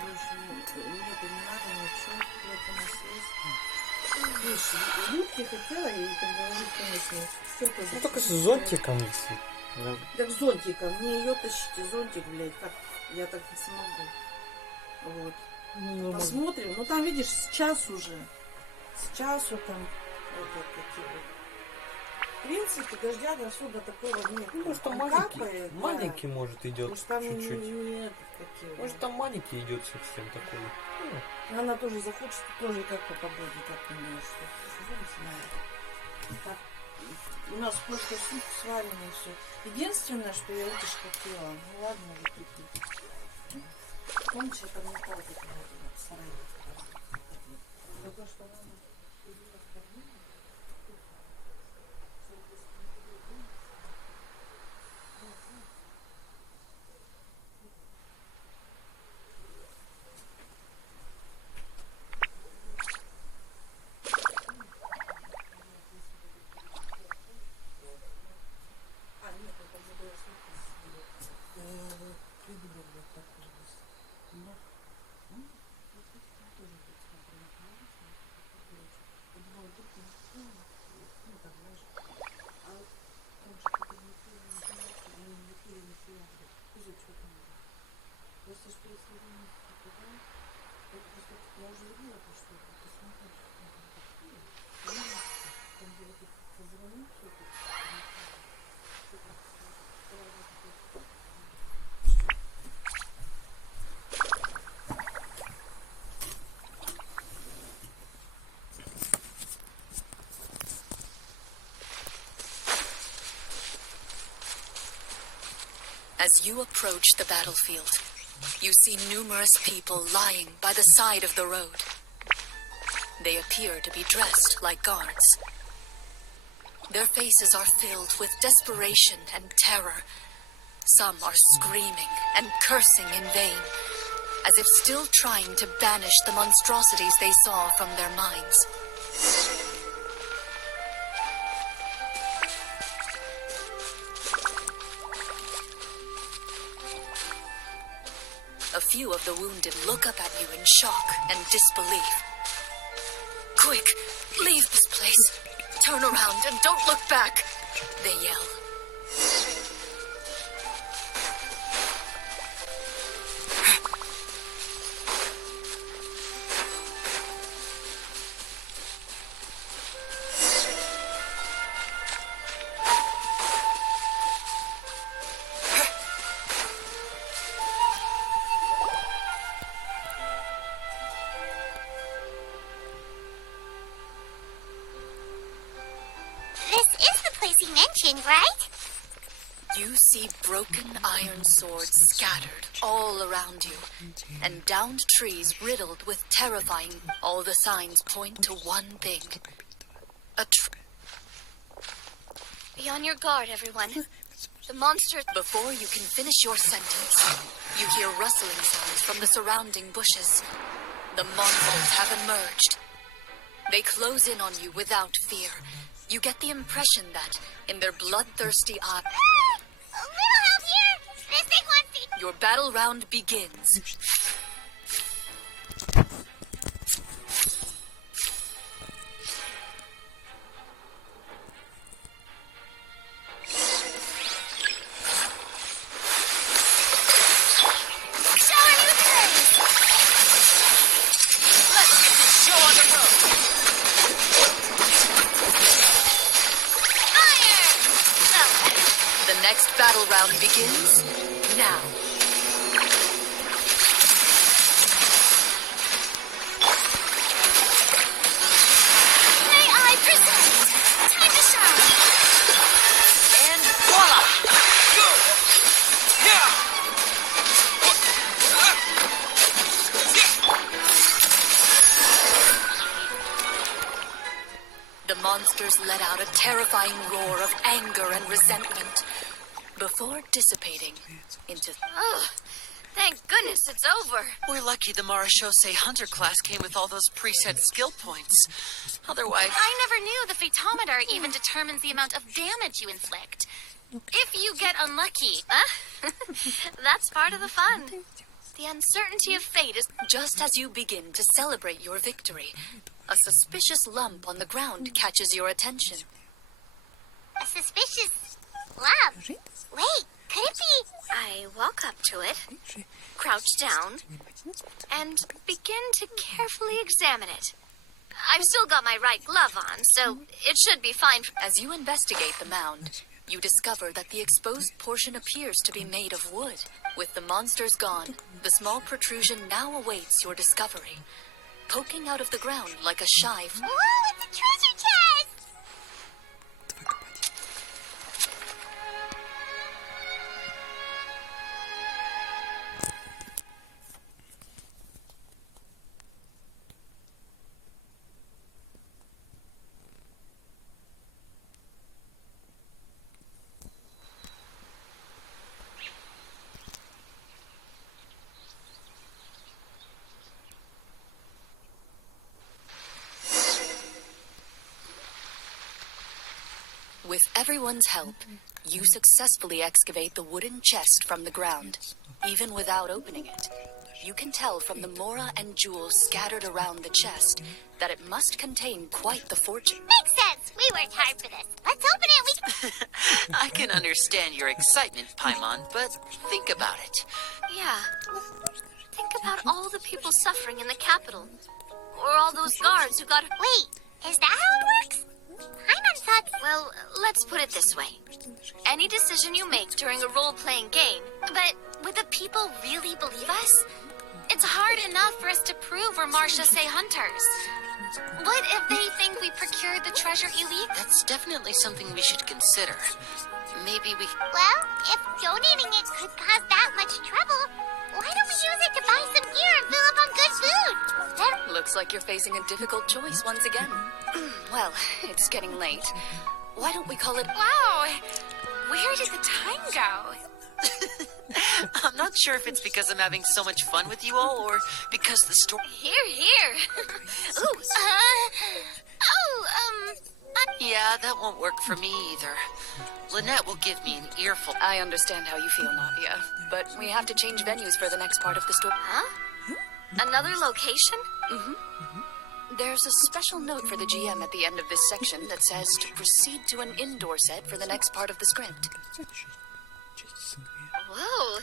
больше нету, не надо ничего, хлеб у нас есть. Видишь, юбки хотела и предложить, конечно, столько. Ну только с зонтиком. Да. Так зонтиком, мне ее тащите, зонтик, блядь, как я так не смогу. Вот. Ну, посмотрим, ну там видишь, с часу уже. С часу там вот такие вот. В принципе, дождя до сюда такого нет. Ну, может там маленький, маленький может идет может, там чуть-чуть. Такие, Может там маленький идет совсем такой. Ну, она тоже захочет, тоже как по погоде, как понимаешь, что не знаю. Так, у нас просто суп сваренный и все. Единственное, что я утишь хотела, ну ладно, вот тут. Помнишь, я там не так в сарае. Только что надо. As you approach the battlefield, you see numerous people lying by the side of the road. They appear to be dressed like guards. Their faces are filled with desperation and terror. Some are screaming and cursing in vain, as if still trying to banish the monstrosities they saw from their minds. A few of the wounded look up at you in shock and disbelief. Quick, leave this place. Turn around and don't look back, they yell. Right? You see broken iron swords scattered all around you, and downed trees riddled with terrifying. All the signs point to one thing. Be on your guard, everyone. The monster... Before you can finish your sentence, you hear rustling sounds from the surrounding bushes. The monsters have emerged. They close in on you without fear. You get the impression that, in their bloodthirsty eyes... A little help here! This thing wants to... Your battle round begins. Next battle round begins now. May I present? Time to shine. And voila! Go! The monsters let out a terrifying roar of anger and resentment, before dissipating into... Oh, thank goodness it's over. We're lucky the Marashose Hunter class came with all those preset skill points. Otherwise... I never knew the photometer even determines the amount of damage you inflict. If you get unlucky, that's part of the fun. The uncertainty of fate is... Just as you begin to celebrate your victory, a suspicious lump on the ground catches your attention. A suspicious lump? Wait, could it be... I walk up to it, crouch down, and begin to carefully examine it. I've still got my right glove on, so it should be fine. As you investigate the mound, you discover that the exposed portion appears to be made of wood. With the monsters gone, the small protrusion now awaits your discovery, poking out of the ground like a shy... Whoa, it's a treasure chest! With everyone's help, you successfully excavate the wooden chest from the ground, even without opening it. You can tell from the mora and jewels scattered around the chest that it must contain quite the fortune. Makes sense. We worked hard for this. Let's open it. I can understand your excitement, Paimon, but think about it. Yeah. Think about all the people suffering in the capital. Or all those guards who got... Wait, is that how it works? Paimon thought... Well, let's put it this way. Any decision you make during a role-playing game, but would the people really believe us? It's hard enough for us to prove we're Marashose hunters. What if they think we procured the treasure elite? That's definitely something we should consider. Maybe we... Well, if donating it could cause that much trouble, why don't we use it to buy some gear and fill up on good food? Looks like you're facing a difficult choice once again. Well, it's getting late. Why don't we call it... Wow! Where did the time go? I'm not sure if it's because I'm having so much fun with you all, or because the story... Here. Ooh, Yeah, that won't work for me either. Lynette will give me an earful. I understand how you feel, Navia, but we have to change venues for the next part of the story. Huh? Another location? There's a special note for the GM at the end of this section that says to proceed to an indoor set for the next part of the script. Whoa.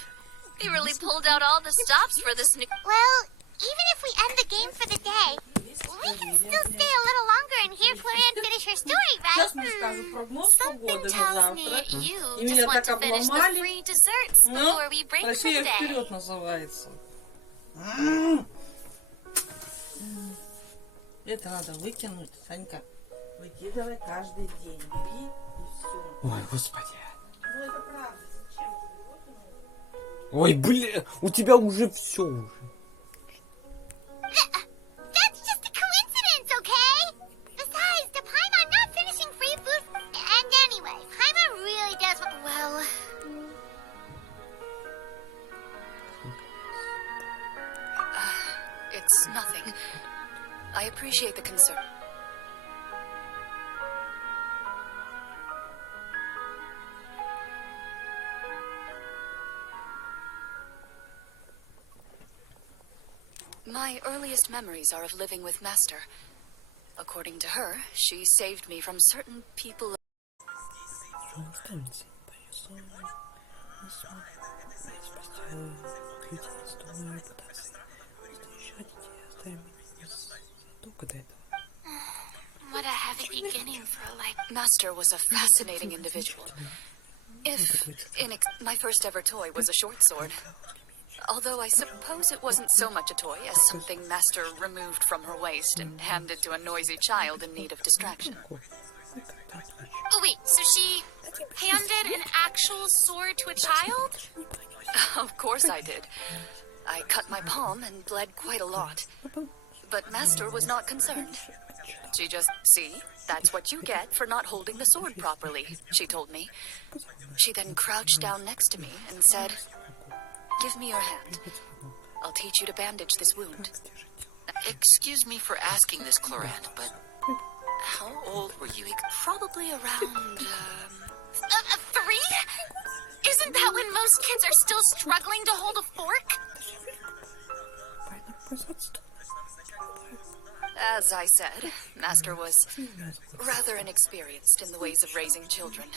They really pulled out all the stops for this new... Well, even if we end the game for the day, we can still stay a little longer and hear Florian finish her story, right? Сейчас мне скажут прогноз Something погоды на tells me завтра. you И just меня want так to finish the обломали. free desserts Ну, before we break for Россия the day. вперед называется. Это надо выкинуть, Санька. Выкидывай каждый день. Бери и все. Ой, господи. Ну это правда. Зачем? Ой, бля, у тебя уже все уже. That's just a coincidence, okay? Besides, the Paimon not finishing free food. And anyway, Paimon really does. Well, It's nothing. I appreciate the concern. My earliest memories are of living with Master. According to her, she saved me from certain people. what a heavy beginning for a life. Master was a fascinating individual. My first ever toy was a short sword. Although I suppose it wasn't so much a toy as something Master removed from her waist and handed to a noisy child in need of distraction. Oh, wait, so she handed an actual sword to a child? Of course I did. I cut my palm and bled quite a lot. But Master was not concerned. She just, see, that's what you get for not holding the sword properly, she told me. She then crouched down next to me and said, "Give me your hand. I'll teach you to bandage this wound." Excuse me for asking this, Klorand, but how old were you? Probably around, 3? Isn't that when most kids are still struggling to hold a fork? As I said, Master was rather inexperienced in the ways of raising children.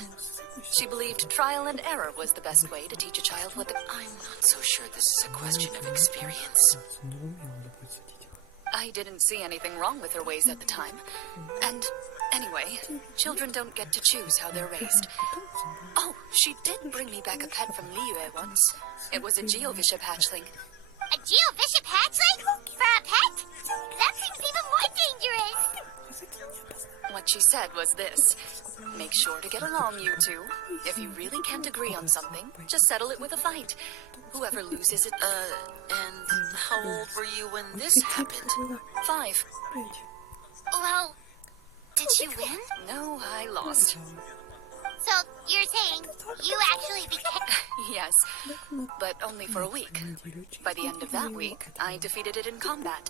She believed trial and error was the best way to teach a child what I'm not so sure this is a question of experience. I didn't see anything wrong with her ways at the time. And anyway, children don't get to choose how they're raised. Oh, she did bring me back a pet from Liyue once. It was a Geovishap hatchling. A Geovishap hatchling? For a pet? That seems even more dangerous. What she said was this: make sure to get along, you two. If you really can't agree on something, just settle it with a fight. Whoever loses it, And how old were you when this happened? 5. Well, did you win? No, I lost. So, you're saying you actually became... Yes, but only for a week. By the end of that week, I defeated it in combat.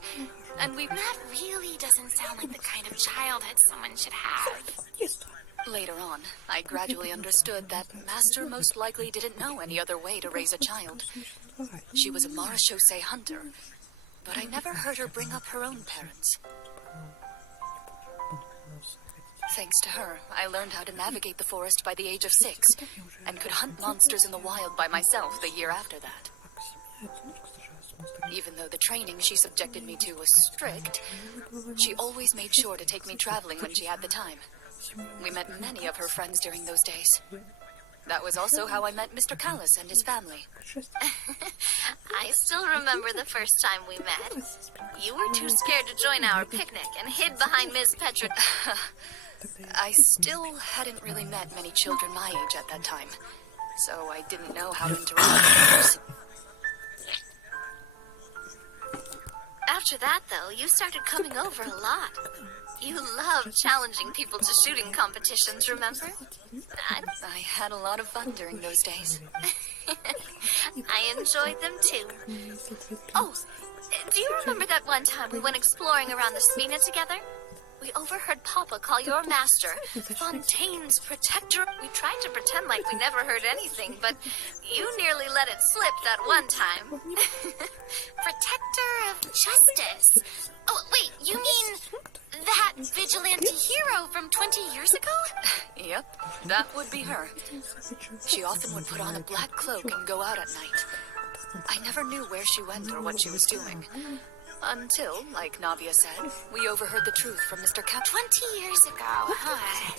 And That really doesn't sound like the kind of childhood someone should have. later on, I gradually understood that Master most likely didn't know any other way to raise a child. She was a marechaussee hunter, but I never heard her bring up her own parents. Thanks to her, I learned how to navigate the forest by the age of 6, and could hunt monsters in the wild by myself the year after that. Even though the training she subjected me to was strict, she always made sure to take me traveling when she had the time. We met many of her friends during those days. That was also how I met Mr. Callis and his family. I still remember the first time we met. You were too scared to join our picnic and hid behind Miss Petra. I still hadn't really met many children my age at that time, so I didn't know how to interact with others. After that, though, you started coming over a lot. You love challenging people to shooting competitions, remember? I had a lot of fun during those days. I enjoyed them too. Oh, do you remember that one time we went exploring around the Smina together? We overheard Papa call your master Fontaine's protector. We tried to pretend like we never heard anything, but you nearly let it slip that one time. Protector of justice. Oh, wait, you mean that vigilante hero from 20 years ago? Yep, that would be her. She often would put on a black cloak and go out at night. I never knew where she went or what she was doing. Until, like Navia said, we overheard the truth from Mr. Cap. 20 years ago, huh?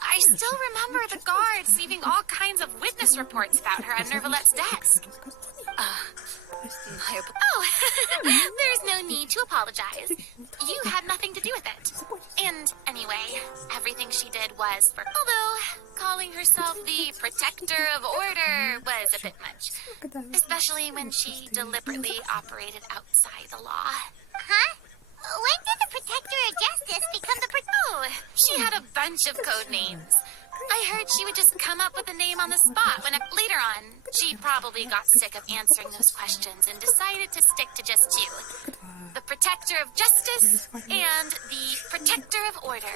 I still remember the guards leaving all kinds of witness reports about her on Nervalette's desk. Oh, there's no need to apologize. You had nothing to do with it. And anyway, everything she did was for... Although, calling herself the protector of order was a bit much. Especially when she deliberately operated outside the law. Huh? When did the protector of justice become the Oh, she had a bunch of code names. I heard she would just come up with a name on the spot when later on, she probably got sick of answering those questions and decided to stick to just two. The protector of justice and the protector of order.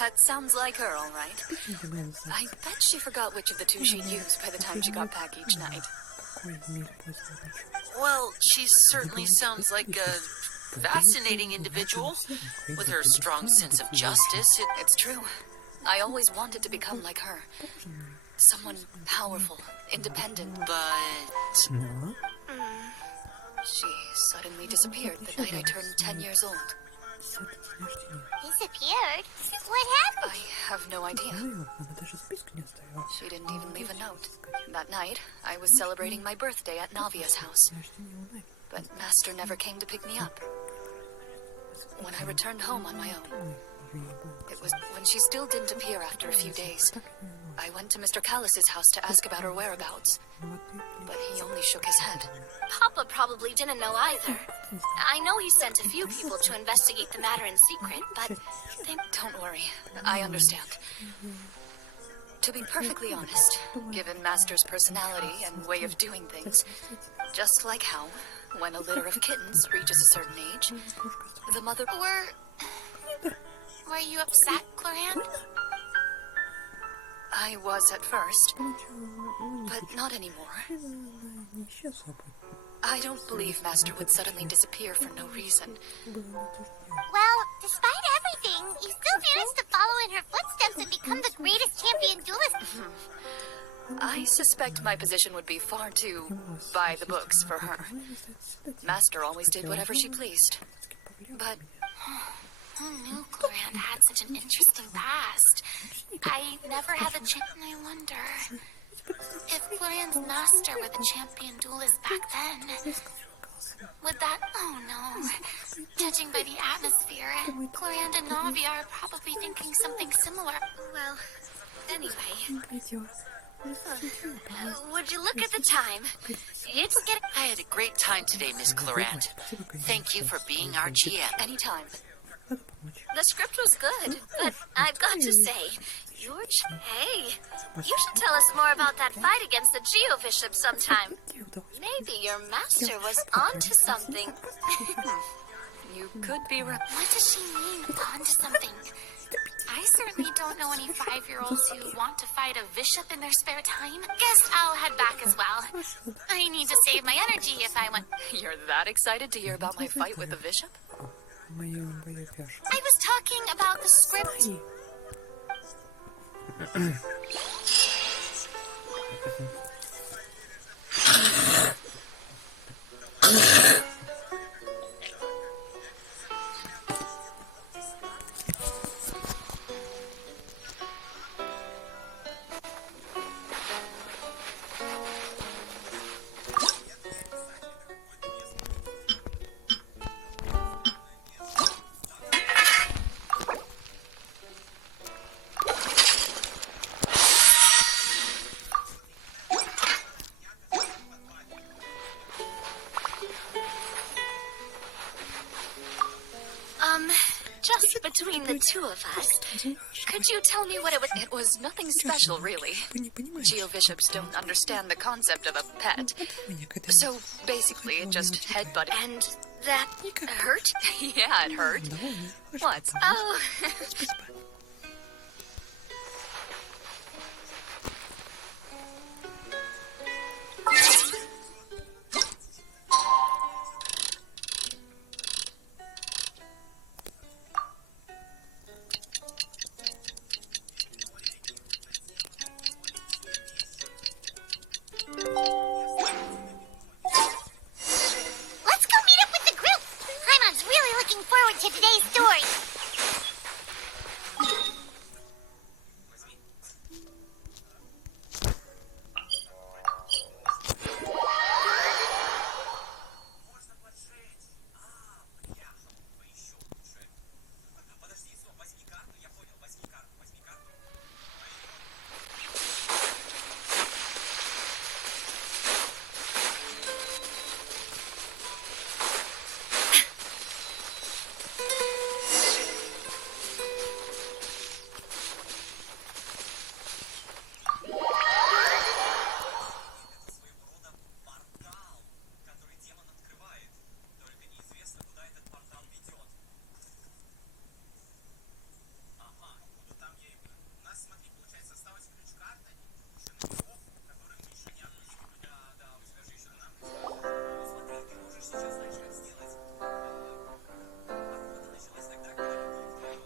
That sounds like her, all right. I bet she forgot which of the two she'd use by the time she got back each night. Well, she certainly sounds like a fascinating individual with her strong sense of justice. It's true. I always wanted to become like her. Someone powerful, independent. But She suddenly disappeared the night I turned 10 years old. Disappeared? What happened? I have no idea. She didn't even leave a note. That night, I was celebrating my birthday at Navia's house. But Master never came to pick me up. When I returned home on my own, it was when she still didn't appear after a few days. I went to Mr. Callus's house to ask about her whereabouts, but he only shook his head. Papa probably didn't know either. I know he sent a few people to investigate the matter in secret, but Don't worry, I understand. To be perfectly honest, given Master's personality and way of doing things, just like how, when a litter of kittens reaches a certain age, the mother... Were you upset, Clorinde? I was at first, but not anymore. I don't believe Master would suddenly disappear for no reason. Well, despite everything, you still managed to follow in her footsteps and become the greatest champion duelist. I suspect my position would be far too by the books for her. Master always did whatever she pleased. But Who knew Clorinde had such an interesting past? I never had the chance. I wonder if Clorinde's master were the champion duelist back then. Would that... Oh no. Judging by the atmosphere, Clorinde and Navia are probably thinking something similar. well, anyway. Would you look at the time? It's getting... I had a great time today, Miss Clorinde. Thank you for being our GM. anytime. The script was good, but I've got to say, hey, you should tell us more about that fight against the Geo-Bishop sometime. Maybe your master was onto something. You could be right. What does she mean, onto something? I certainly don't know any 5-year-olds who want to fight a bishop in their spare time. Guess I'll head back as well. I need to save my energy if I want... You're that excited to hear about my fight with the bishop? I was talking about the script. two of us. Could you tell me what it was? It was nothing special, really. Geobishops don't understand the concept of a pet. So, basically, it just headbutted. And that hurt? Yeah, it hurt. What? Oh.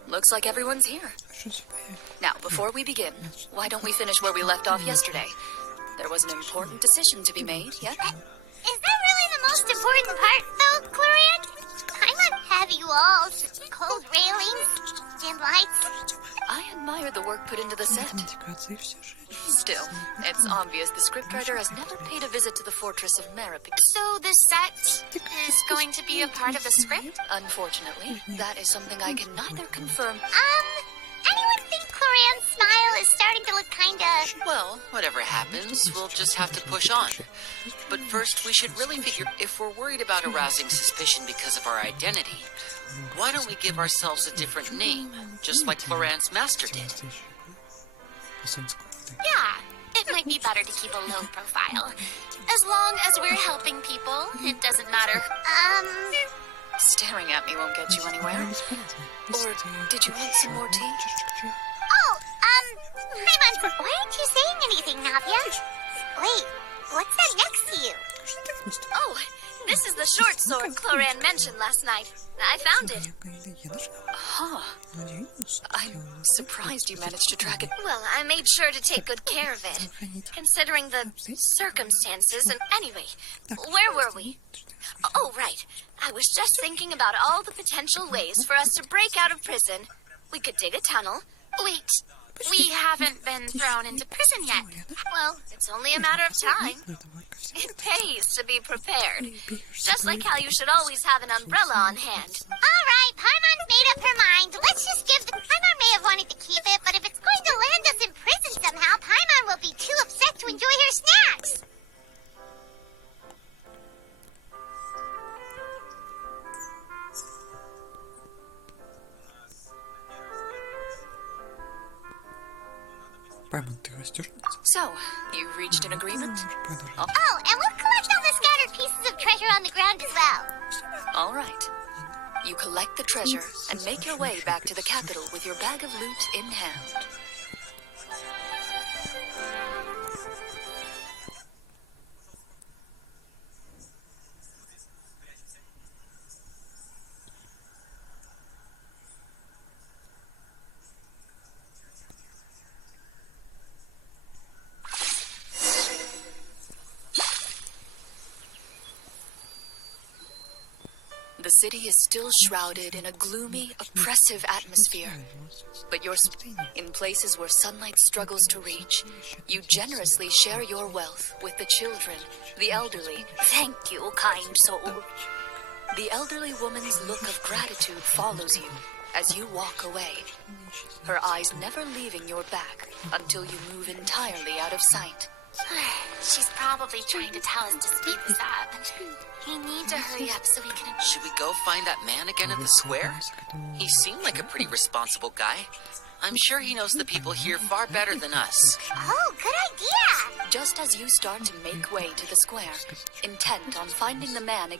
Looks like everyone's here. Now, before we begin, why don't we finish where we left off yesterday? There was an important decision to be made, yet? Is that really the most important part, though, Klorinde? Paimon heavy walls, cold railings, dim lights. I admire the work put into the set. Still, it's obvious the scriptwriter has never paid a visit to the fortress of Merripick. So the set is going to be a part of the script? Unfortunately, that is something I can neither confirm. Anyone think Clorinda's smile is starting to look kinda... Well, whatever happens, we'll just have to push on. But first, we should really figure if we're worried about arousing suspicion because of our identity, why don't we give ourselves a different name, just like Clorinda's master did? Yeah, it might be better to keep a low profile. As long as we're helping people, it doesn't matter. Staring at me won't get you anywhere. Or did you want some more tea? Oh, Paimon, why aren't you saying anything, Navia? Wait, what's that next to you? Oh, this is the short sword Clorinda mentioned last night. I found it. Huh. I'm surprised you managed to track it. Well, I made sure to take good care of it, considering the circumstances. And anyway, where were we? Oh, right. I was just thinking about all the potential ways for us to break out of prison. We could dig a tunnel. Wait, we haven't been thrown into prison yet. Well, it's only a matter of time. It pays to be prepared. Just like how you should always have an umbrella on hand. All right, Paimon's made up her mind. Let's just give the... Paimon may have wanted to keep it, but if it's going to land us in prison somehow, Paimon will be too upset to enjoy her snacks. So, you reached an agreement? Oh, and we'll collect all the scattered pieces of treasure on the ground as well. All right. You collect the treasure and make your way back to the capital with your bag of loot in hand. The city is still shrouded in a gloomy, oppressive atmosphere. But in places where sunlight struggles to reach, you generously share your wealth with the children, the elderly. Thank you, kind soul. The elderly woman's look of gratitude follows you as you walk away, her eyes never leaving your back until you move entirely out of sight. She's probably trying to tell us to speed this up. We need to hurry up so we can... Should we go find that man again at the square? He seemed like a pretty responsible guy. I'm sure he knows the people here far better than us. Oh, good idea! Just as you start to make way to the square, intent on finding the man...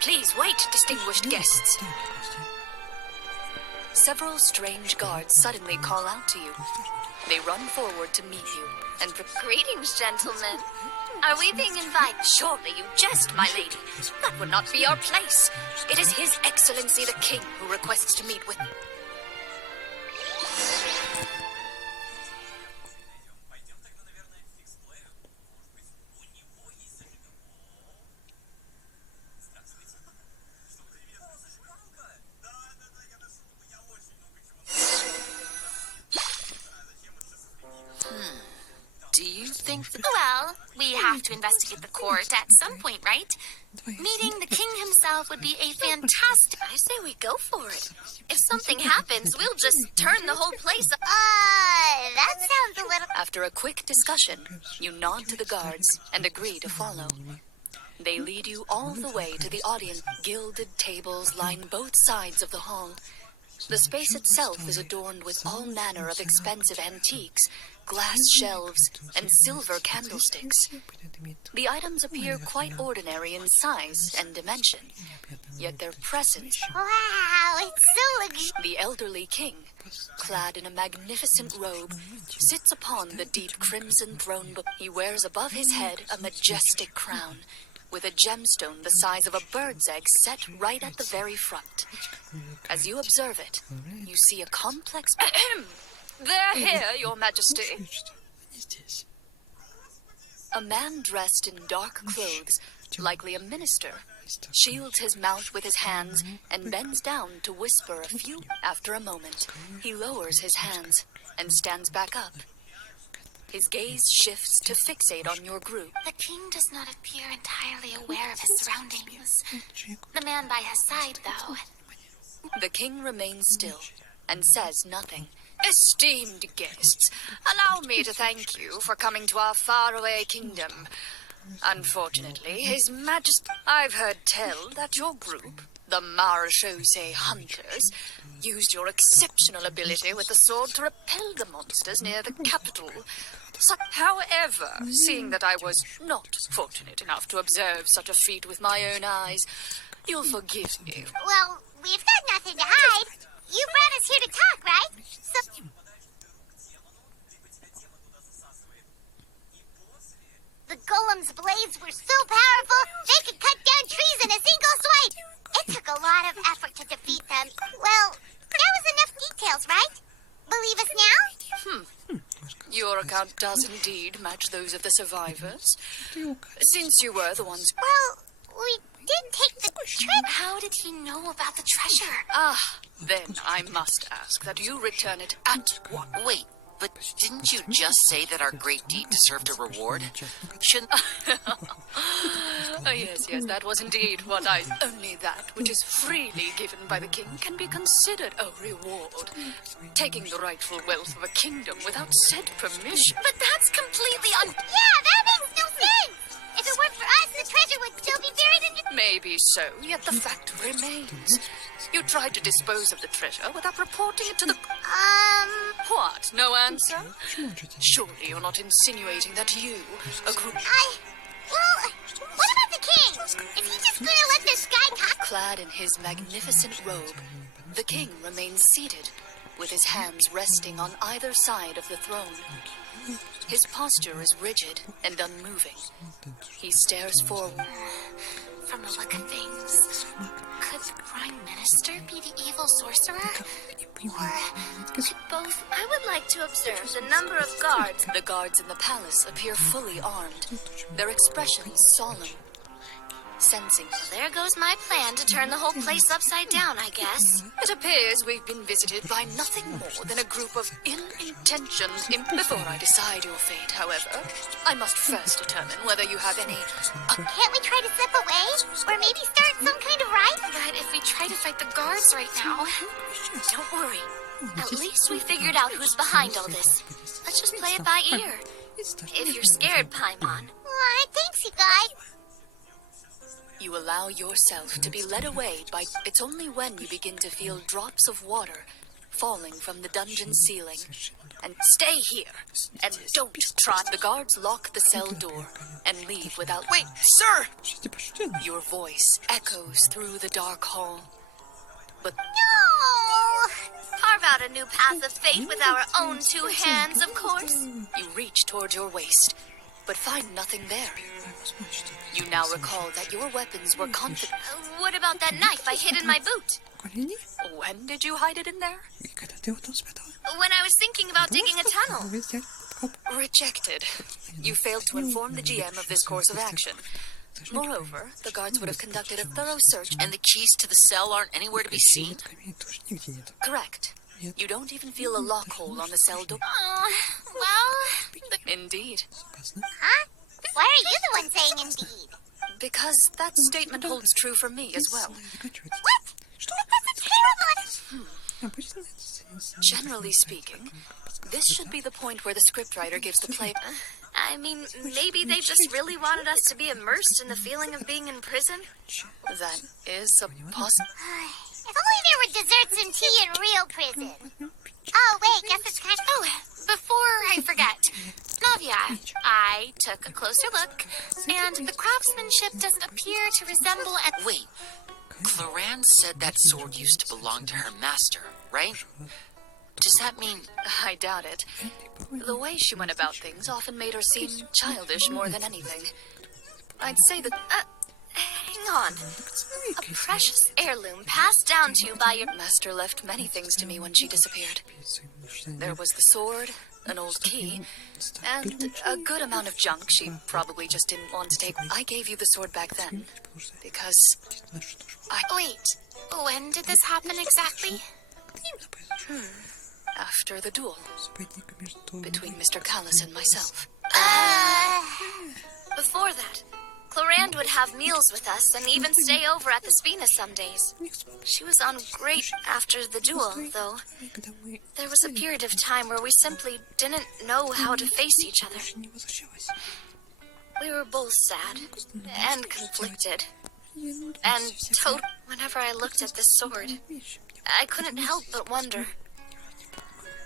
Please wait, distinguished guests. Several strange guards suddenly call out to you. They run forward to meet you and Greetings, gentlemen. Are we being invited? Surely you jest, my lady. That would not be our place. It is His Excellency the King who requests to meet with... Do you think that... Well, we have to investigate the court at some point, right? Meeting the king himself would be a fantastic... I say we go for it. If something happens, we'll just turn the whole place up. That sounds a little... After a quick discussion, you nod to the guards and agree to follow. They lead you all the way to the audience. Gilded tables line both sides of the hall. The space itself is adorned with all manner of expensive antiques, glass shelves, and silver candlesticks. The items appear quite ordinary in size and dimension, yet their presence... Wow, it's so luxurious. The elderly king, clad in a magnificent robe, sits upon the deep crimson throne. He wears above his head a majestic crown, with a gemstone the size of a bird's egg set right at the very front. As you observe it, you see a complex... They're here, Your Majesty. A man dressed in dark clothes, likely a minister, shields his mouth with his hands and bends down to whisper a few. After a moment, he lowers his hands and stands back up. His gaze shifts to fixate on your group. The king does not appear entirely aware of his surroundings. The man by his side, though. The king remains still and says nothing. Esteemed guests, allow me to thank you for coming to our faraway kingdom. Unfortunately, His Majesty... I've heard tell that your group, the Marechaussee Hunters, used your exceptional ability with the sword to repel the monsters near the capital. However, seeing that I was not fortunate enough to observe such a feat with my own eyes, you'll forgive me. Well, we've got nothing to hide. You brought us here to talk, right? So... The golem's blades were so powerful, they could cut down trees in a single swipe. It took a lot of effort to defeat them. Well, there was enough details, right? Believe us now? Your account does indeed match those of the survivors. Since you were the ones... Well, we did take the treasure. How did he know about the treasure? Then I must ask that you return it at once. Wait, but didn't you just say that our great deed deserved a reward? Shouldn't... Yes, that was indeed what I... Only that which is freely given by the king can be considered a reward. Taking the rightful wealth of a kingdom without said permission... But that's completely Yeah, that makes no sense. If it weren't for us, the treasure would still be buried in... Maybe so, yet the fact remains. You tried to dispose of the treasure without reporting it to the... What? No answer? Surely you're not insinuating that you, a group... Well, what about the king? Is he just gonna let this guy talk? Clad in his magnificent robe, the king remains seated, with his hands resting on either side of the throne. His posture is rigid and unmoving. He stares forward. From the look of things, could the Prime Minister be the evil sorcerer? Or could both? I would like to observe the number of guards. The guards in the palace appear fully armed, their expressions solemn. sensing. There goes my plan to turn the whole place upside down, I guess. It appears we've been visited by nothing more than a group of ill-intentioned Before I decide your fate, however, I must first determine whether you have any... Can't we try to slip away? Or maybe start some kind of ride? But if we try to fight the guards right now... Don't worry. At least we figured out who's behind all this. Let's just play it by ear. If you're scared, Paimon. Aw, thanks, you guys. You allow yourself to be led away by... It's only when you begin to feel drops of water falling from the dungeon ceiling. And stay here. And don't try. The guards lock the cell door and leave without... Wait, sir! Your voice echoes through the dark hall. But No! Carve out a new path of fate with our own two hands, of course. you reach toward your waist, but find nothing there. You now recall that your weapons were confident. What about that knife I hid in my boot? When did you hide it in there? When I was thinking about digging a tunnel. Rejected. You failed to inform the GM of this course of action. Moreover, the guards would have conducted a thorough search, And the keys to the cell aren't anywhere to be seen? correct. You don't even feel a lock hole on the cell door. Well... Indeed. Huh? Why are you the one saying indeed? Because that statement holds true for me as well. What? That's terrible. Generally speaking, this should be the point where the scriptwriter gives the play... I mean, maybe they just really wanted us to be immersed in the feeling of being in prison? That is a possible... If only there were desserts and tea in real prison. Oh, wait, guess it's kind of... Oh, before I forget, Navia, I took a closer look, and the craftsmanship doesn't appear to resemble... Wait, Clorinde said that sword used to belong to her master, right? Does that mean... I doubt it. The way she went about things often made her seem childish more than anything. I'd say that... Hang on. A precious heirloom passed down to you by your... Master left many things to me when she disappeared. There was the sword, an old key, and a good amount of junk she probably just didn't want to take. I gave you the sword back then, because Wait, when did this happen exactly? after the duel between Mr. Callis and myself. Before that, Clorinde would have meals with us and even stay over at the Spina some days. She was on great after the duel, though. There was a period of time where we simply didn't know how to face each other. We were both sad and conflicted. And whenever I looked at this sword, I couldn't help but wonder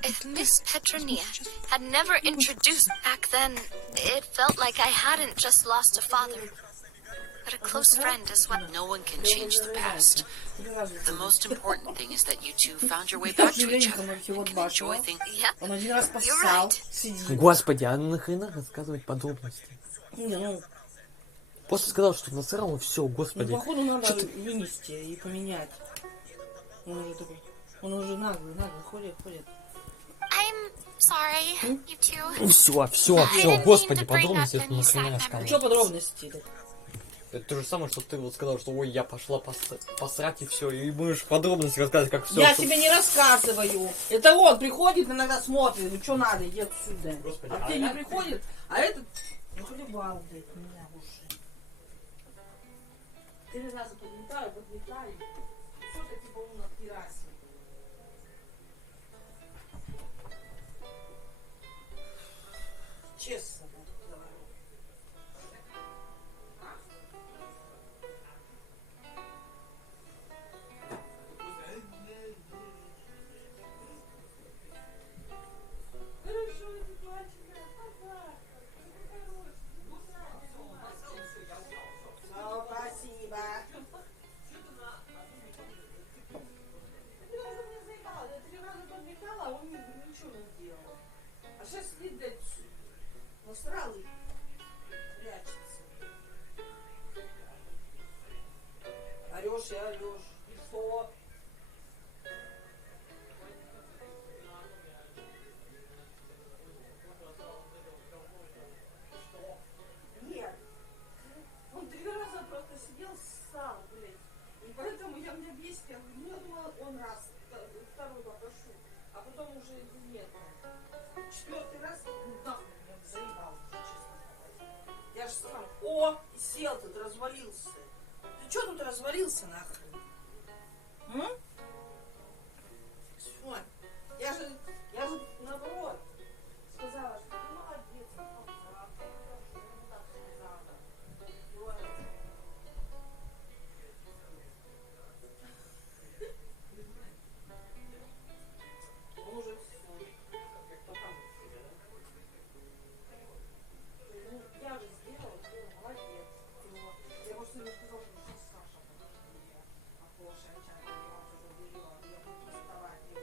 if Miss Petronia had never introduced back then. It felt like I hadn't just lost a father, but a close friend as well. No one can change the past. The most important thing is that you two found your way back to each other and can enjoy things. Yeah, Он один раз you're поссал, right. сидит. Господи, а нахрена рассказывать подробности? Не, ну, Просто сказал, что насрал, и все, ну, господи. походу надо Что ты- вынести и поменять. Он уже наглый, ходит. I'm sorry, you two. Ну все, didn't господи, mean to bring подробности up это any нахрена sad рассказывать. Что подробности? Это то же самое, что ты вот сказал, что ой, я пошла посрать и все, и будешь подробности рассказывать, как все. Я тебе не рассказываю. Это он приходит, иногда смотрит. Ну что надо, иди отсюда. Господи, А ты не приходит, а этот... Ну хлебал, блядь, меня уши. 4 раза подметаю. Что-то типа он на террасе. Честно говорю. Спасибо. Три раза подмекала, а он ничего не сделал. А сейчас сидит, блядь, насрал и прячется. Орешь и орешь. И что? Нет. Он 3 раза просто сидел. О, и сел тут, развалился. Ты что тут развалился нахрен? М? Фу, я же наоборот сказала, что ты молодец. Он уже все. Я же сделала, молодец. Я просто ему сказала, что Саша, а Поша, я вас уже уберила, я буду доставать его.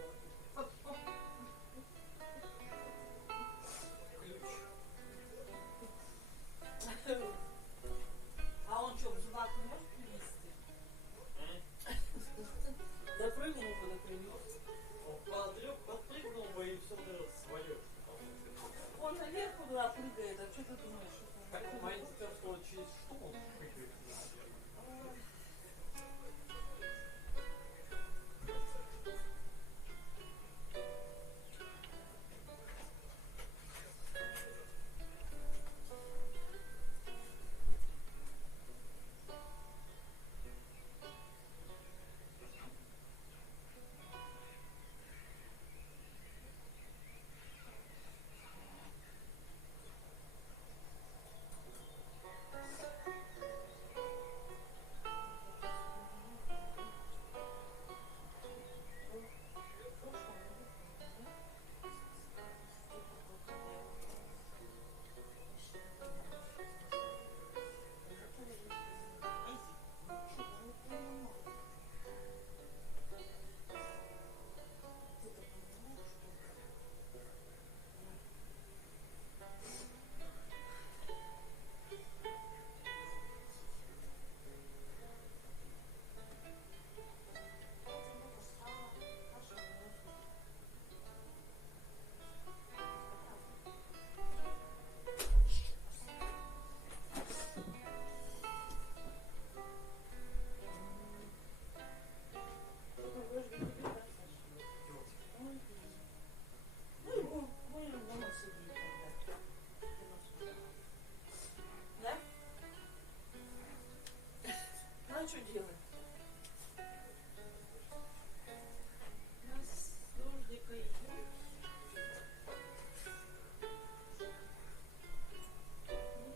А он что, в зубах не может принести? Допрыгнул бы, например. Подпрыгнул бы и все свое. Он наверх туда прыгает, а что ты думаешь? Так, маленький сказал, через что он прыгает? Что делать? У нас дождика идет.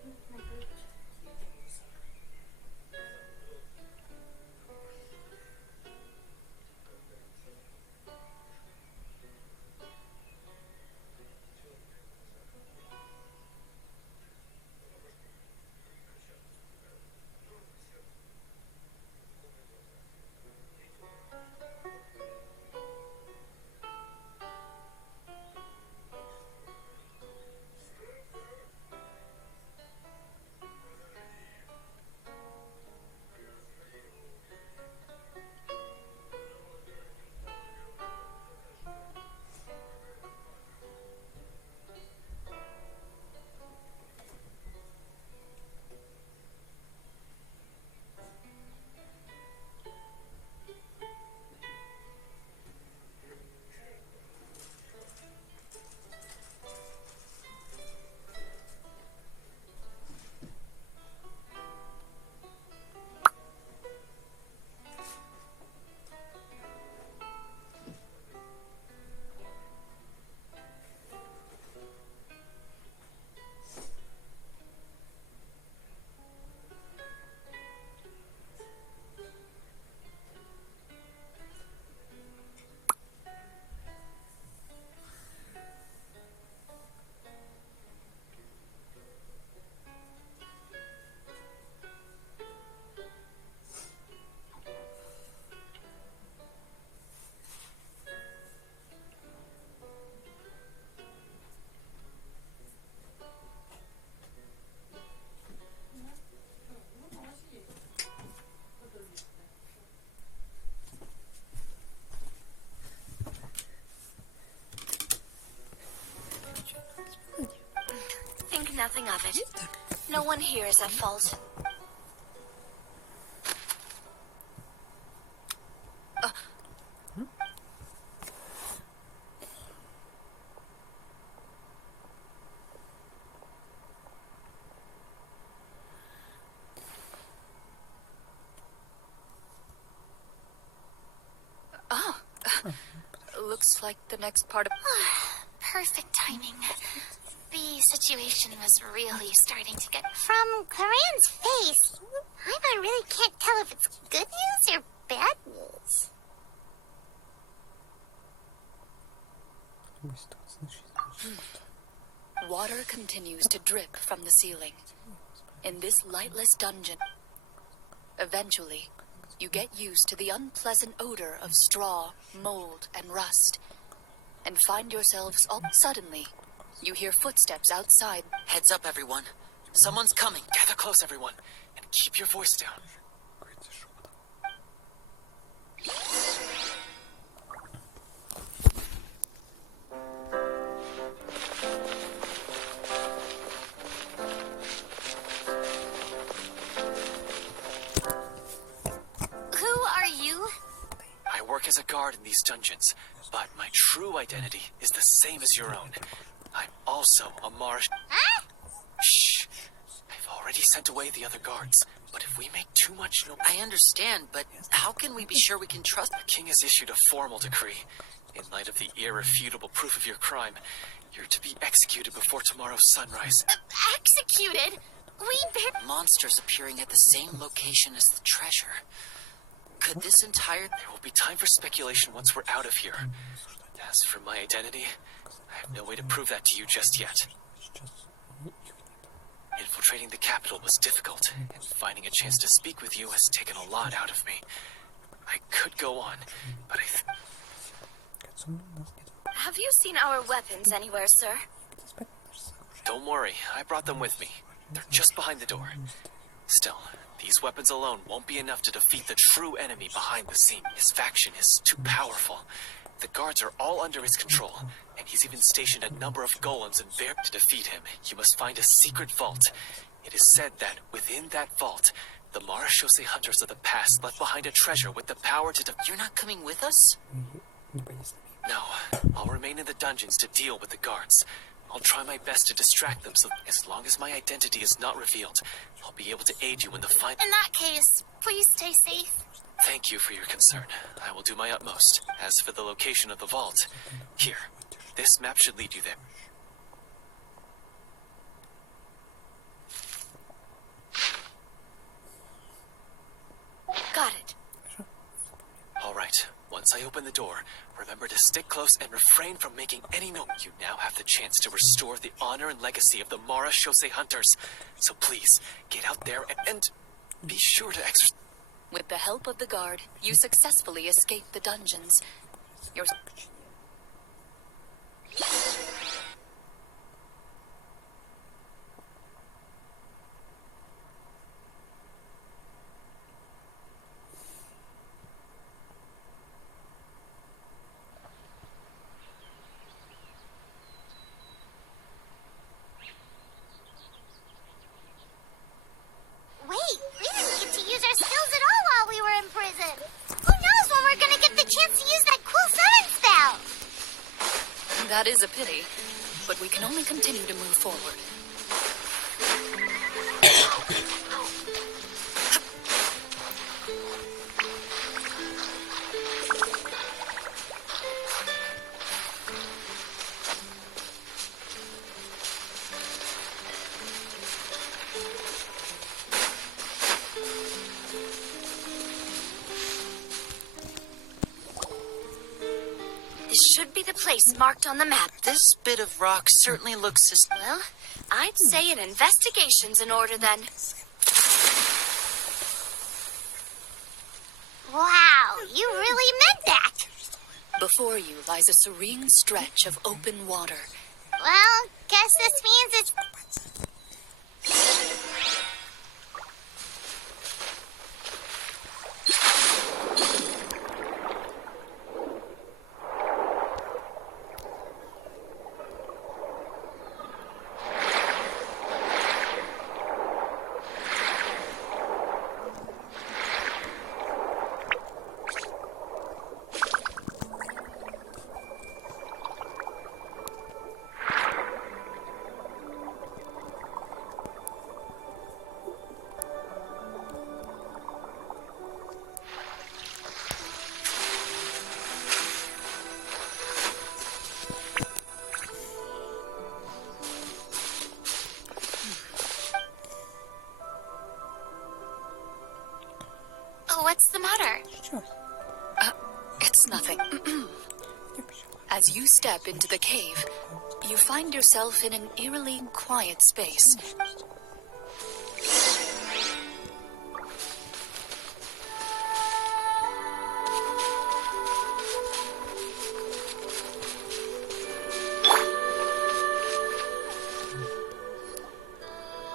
Будем смотреть. Think nothing of it. No one here is at fault. looks like the next part of... Perfect timing. The situation was really starting to get... From Claren's face, I really can't tell if it's good news or bad news. Water continues to drip from the ceiling. In this lightless dungeon, eventually, you get used to the unpleasant odor of straw, mold, and rust, and find yourselves all suddenly. You hear footsteps outside. Heads up, everyone. Someone's coming. Gather close, everyone, and keep your voice down. As a guard in these dungeons, but my true identity is the same as your own. I'm also a Marsh. Huh? Shh. I've already sent away the other guards, but if we make too much noise... I understand, but how can we be sure we can trust... The king has issued a formal decree. In light of the irrefutable proof of your crime, you're to be executed before tomorrow's sunrise. Executed? Monsters appearing at the same location as the treasure. Could this entire... There will be time for speculation once we're out of here. As for my identity, I have no way to prove that to you just yet. Infiltrating the capital was difficult, and finding a chance to speak with you has taken a lot out of me. I could go on, but Have you seen our weapons anywhere, sir? Don't worry, I brought them with me. They're just behind the door. Still, these weapons alone won't be enough to defeat the true enemy behind the scene. His faction is too powerful. The guards are all under his control, and he's even stationed a number of golems and bear to defeat him. You must find a secret vault. It is said that within that vault, the Marashose hunters of the past left behind a treasure with the power to You're not coming with us? No, I'll remain in the dungeons to deal with the guards. I'll try my best to distract them, so as long as my identity is not revealed, I'll be able to aid you in the fight. In that case, please stay safe. Thank you for your concern. I will do my utmost. As for the location of the vault, here, this map should lead you there. Got it. All right. Once I open the door, remember to stick close and refrain from making any noise. You now have the chance to restore the honor and legacy of the Marashose hunters. So please, get out there and be sure to exercise. With the help of the guard, you successfully escape the dungeons. Your... Wait, we didn't get to use our skills at all while we were in prison. Who knows when we're gonna get the chance to use that cool summon spell? That is a pity, but we can only continue to move forward. Should be the place marked on the map. This bit of rock certainly looks as... Well, I'd say an investigation's in order then. Wow, you really meant that. Before you lies a serene stretch of open water. Well, guess this means it's... What's the matter? It's nothing. As you step into the cave, you find yourself in an eerily quiet space.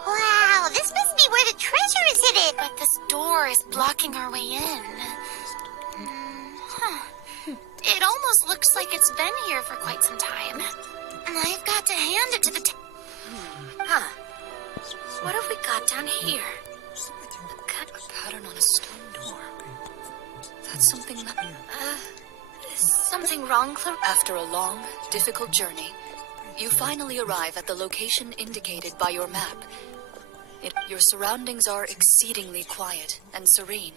Wow, this must be where the treasure is hidden. But this door is blocking our way in. It almost looks like it's been here for quite some time. I've got to hand it to the What have we got down here? A pattern on a stone door. That's something that... Is something wrong, Clarissa? After a long, difficult journey, you finally arrive at the location indicated by your map. Your surroundings are exceedingly quiet and serene,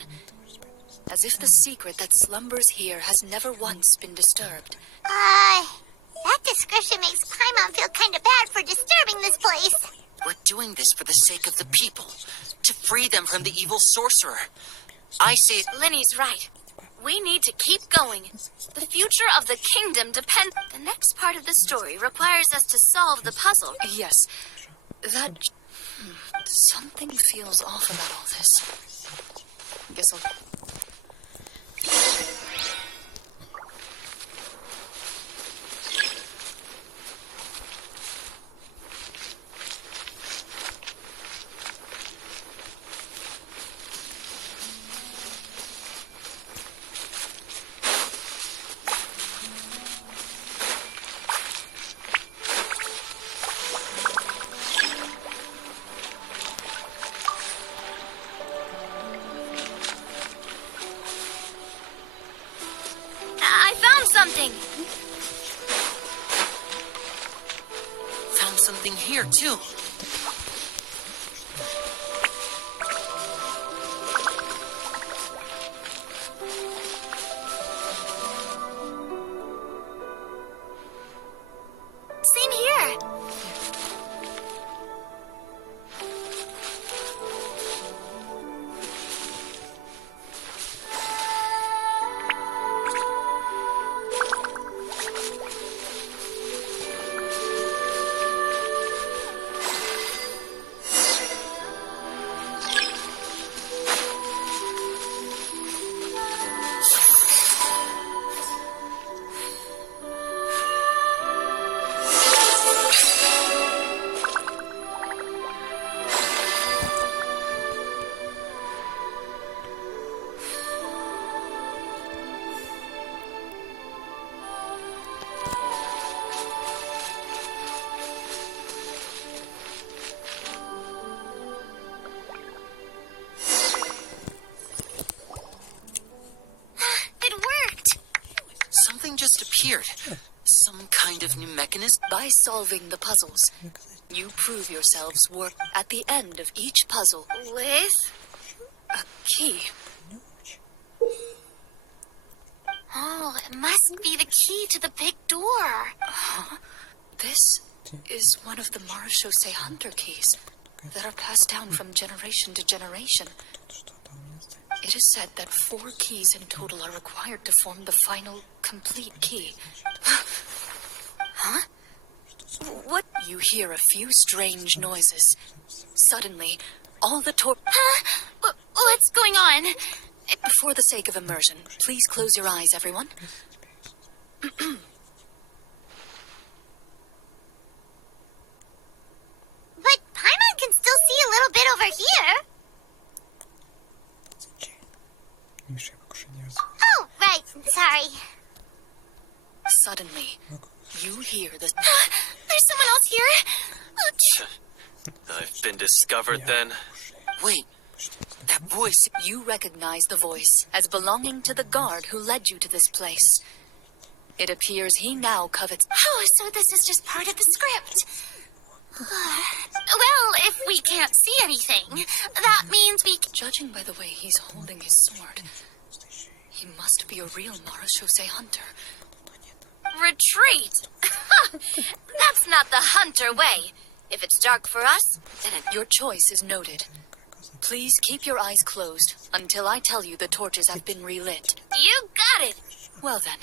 as if the secret that slumbers here has never once been disturbed. That description makes Paimon feel kind of bad for disturbing this place. We're doing this for the sake of the people, to free them from the evil sorcerer. I say... Linny's right. We need to keep going. The future of the kingdom depends... The next part of the story requires us to solve the puzzle. Yes, that... Something feels off about all this. Guess I'll... Something. Found something here, too. Same here. Just appeared. Some kind of new mechanism. By solving the puzzles, you prove yourselves work at the end of each puzzle. With? A key. Oh, it must be the key to the big door. This is one of the Marechaussee Hunter keys that are passed down from generation to generation. It is said that 4 keys in total are required to form the final, complete key. Huh? What? You hear a few strange noises. Suddenly, all the Huh? What's going on? For the sake of immersion, please close your eyes, everyone. But Paimon can still see a little bit over here. Oh, right. Sorry. Suddenly, you hear the... There's someone else here. I've been discovered then. Wait, that voice... You recognize the voice as belonging to the guard who led you to this place. It appears he now covets... Oh, so this is just part of the script. Well, if we can't see anything, that means we... Judging by the way he's holding his sword, he must be a real Marechaussee Hunter. Retreat! That's not the Hunter way. If it's dark for us, then Your choice is noted. Please keep your eyes closed until I tell you the torches have been relit. You got it! Well then.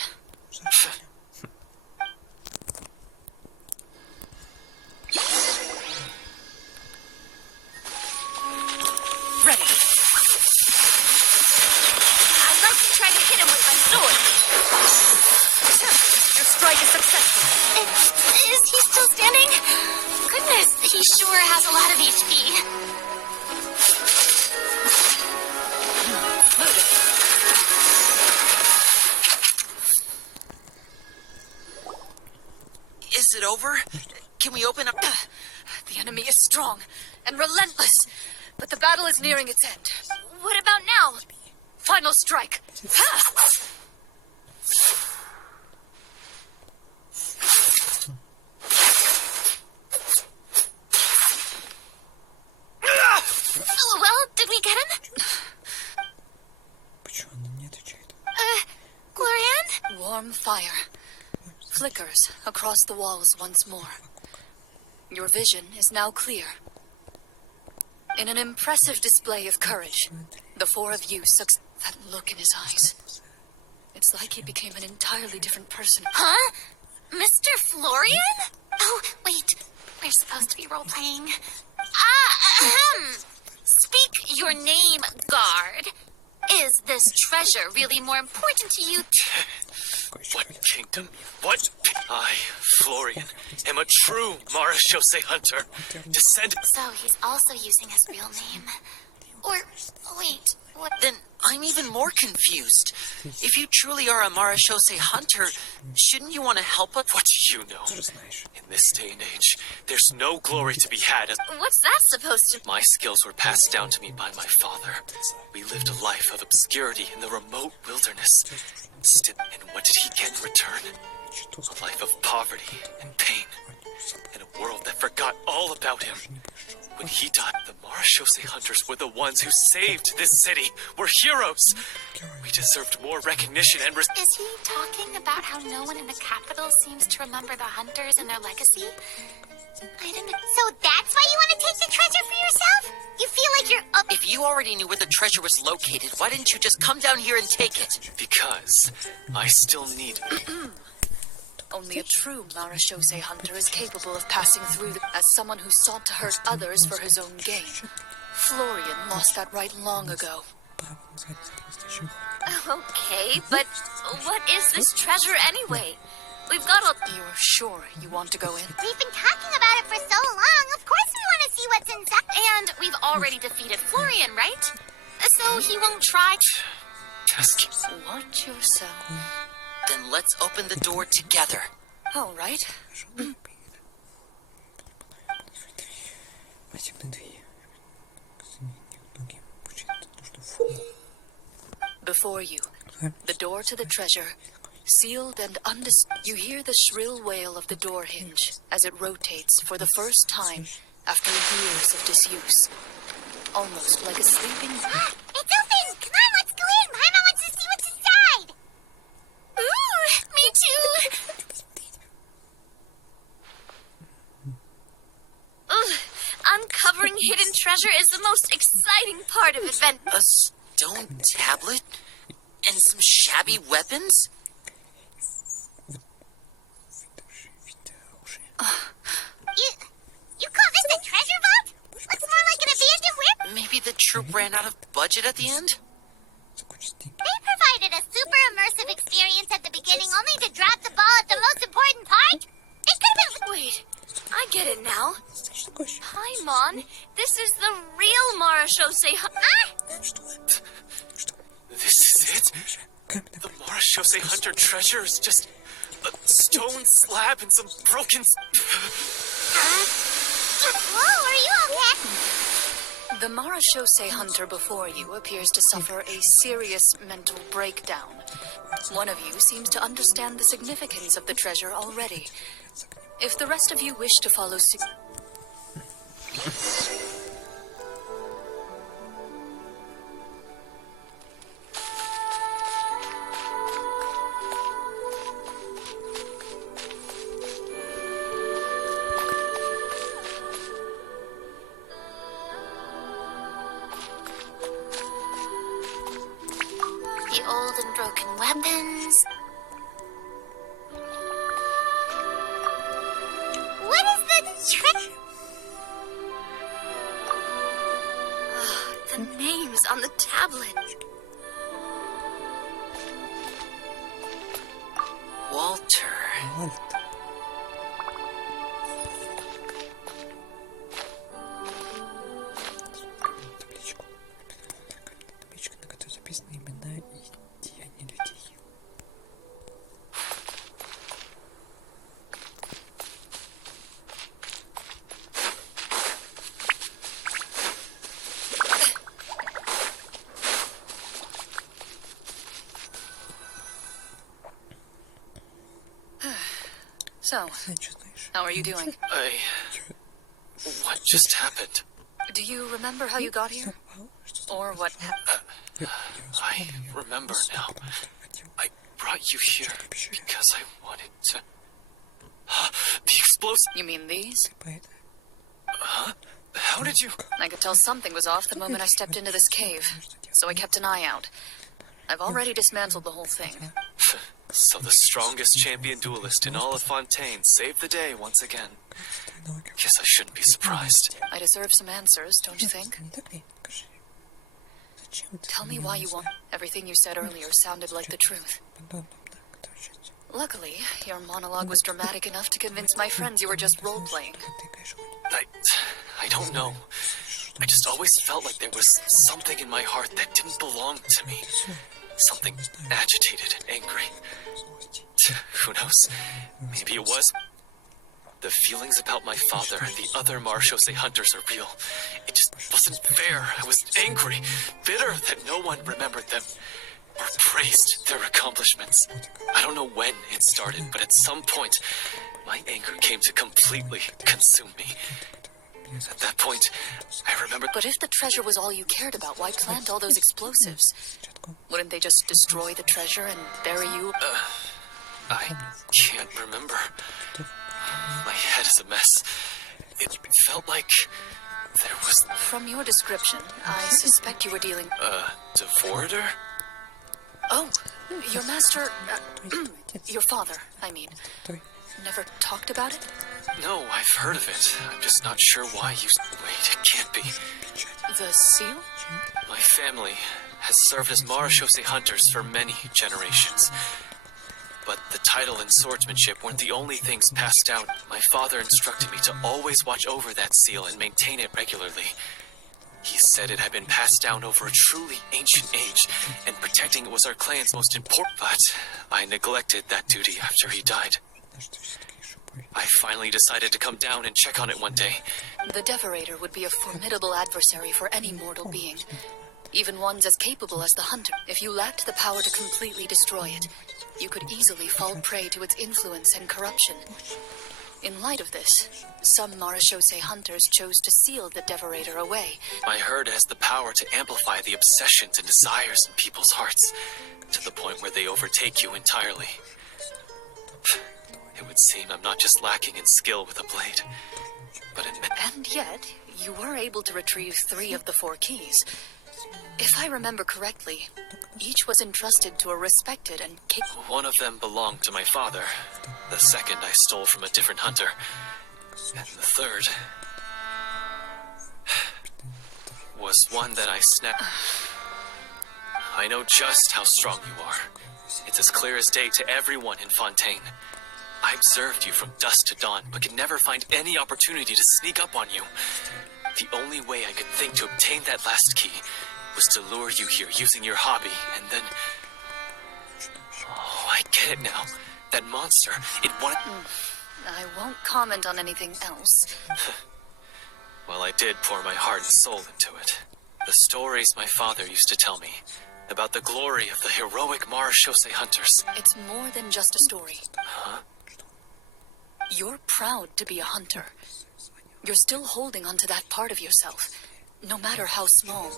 Ready. I'd like to try to hit him with my sword. Your strike is successful. Is he still standing? Goodness, he sure has a lot of HP. Is it over? Can we open up? The enemy is strong and relentless, but the battle is nearing its end. What about now? Final strike. Ha! Well, did we get him? Почему она не отвечает? Glorian? Warm fire flickers across the walls once more. Your vision is now clear. In an impressive display of courage, the four of you that look in his eyes. It's like he became an entirely different person. Huh? Mr. Florian? Oh, wait. We're supposed to be role-playing. Speak your name, guard. Is this treasure really more important to you? What kingdom? What? I, Florian, am a true Marashose hunter. Descendant. So he's also using his real name. Or, wait, what? Then I'm even more confused. If you truly are a Marashose hunter, shouldn't you want to help us? What do you know? In this day and age, there's no glory to be had. What's that supposed to... My skills were passed down to me by my father. We lived a life of obscurity in the remote wilderness. And what did he get in return? A life of poverty and pain. In a world that forgot all about him. When he died, the Marashose hunters were the ones who saved this city. We're heroes. We deserved more recognition and Is he talking about how no one in the capital seems to remember the hunters and their legacy? I didn't... So that's why you want to take the treasure for yourself? You feel like you're up... If you already knew where the treasure was located, why didn't you just come down here and take it? Because I still need... Only a true Marashose hunter is capable of passing through as someone who sought to hurt others for his own gain. Florian lost that right long ago. Okay, but what is this treasure anyway? We've got a... You're sure you want to go in? We've been talking about it for so long. Of course we want to see what's inside. And we've already defeated Florian, right? So he won't try... Just Watch yourself. Then let's open the door together. All right. Before you, the door to the treasure, sealed and You hear the shrill wail of the door hinge as it rotates for the first time after years of disuse. Almost like a sleeping... It's open! Come on, let's go in! Paimon wants to see what's inside! Ooh, me too! Ugh, uncovering hidden treasure is the most exciting part of adventure. A stone tablet? And some shabby weapons? You call this a treasure vault? Looks more like an abandoned warehouse. Maybe the troop ran out of budget at the end? They provided a super immersive experience at the beginning only to drop the ball at the most important part. It could have been... Wait, I get it now. Paimon, this is the real Marashose. This is it? The Marashose hunter treasure is just a stone slab and some broken... Whoa, are you okay? The Marashose hunter before you appears to suffer a serious mental breakdown. One of you seems to understand the significance of the treasure already. If the rest of you wish to follow suit... the old and broken weapons. What is the trick? The names on the tablet. Walter. Альт. Табличку. Табличка, на которой записаны имена и деяния людей. So, Знаешь, что знаешь? how are you doing? What just happened? Do you remember how you got here? Or what happened? I remember now. I brought you here because I wanted to... The explosive... You mean these? How did you... I could tell something was off the moment I stepped into this cave, so I kept an eye out. I've already dismantled the whole thing. So the strongest champion duelist in all of Fontaine saved the day once again. Guess I shouldn't be surprised. I deserve some answers, don't you think? Не так ли? Скажи. Зачем ты Tell me why you want. Everything you said earlier sounded like the truth. подобным, да, который сейчас Luckily, your monologue was dramatic enough to convince my friends you were just role-playing. тыкаешь вот I don't know. I just always felt like there was something in my heart that didn't belong to me. Something agitated and angry. Who knows? Maybe it was. The feelings about my father and the other Marchose hunters are real. It just wasn't fair. I was angry, bitter that no one remembered them or praised their accomplishments. I don't know when it started, but at some point, my anger came to completely consume me. At that point, I remembered... But if the treasure was all you cared about, why plant all those explosives? Wouldn't they just destroy the treasure and bury you? I can't remember. My head is a mess. It felt like there was... From your description, I suspect you were dealing... Devorator? Oh, your master... your father, I mean. Never talked about it? No, I've heard of it. I'm just not sure why you... Wait, it can't be. The seal? My family has served as Marchose hunters for many generations. But the title and swordsmanship weren't the only things passed down. My father instructed me to always watch over that seal and maintain it regularly. He said it had been passed down over a truly ancient age, and protecting it was our clan's most important. But I neglected that duty after he died. I finally decided to come down and check on it one day. The Devorator would be a formidable adversary for any mortal being. Even ones as capable as the Hunter. If you lacked the power to completely destroy it, you could easily fall prey to its influence and corruption. In light of this, some Marachose hunters chose to seal the Devorator away. I heard it has the power to amplify the obsessions and desires in people's hearts, to the point where they overtake you entirely. It would seem I'm not just lacking in skill with a blade, but in... And yet, you were able to retrieve 3 of the 4 keys. If I remember correctly, each was entrusted to a respected and capable... One of them belonged to my father. The second I stole from a different hunter. And the third... was one that I snapped... I know just how strong you are. It's as clear as day to everyone in Fontaine. I observed you from dusk to dawn, but could never find any opportunity to sneak up on you. The only way I could think to obtain that last key was to lure you here using your hobby, and then... Oh, I get it now. That monster, it wanted... I won't comment on anything else. Well, I did pour my heart and soul into it. The stories my father used to tell me about the glory of the heroic Marachose hunters. It's more than just a story. Huh? You're proud to be a hunter. You're still holding onto that part of yourself, no matter how small.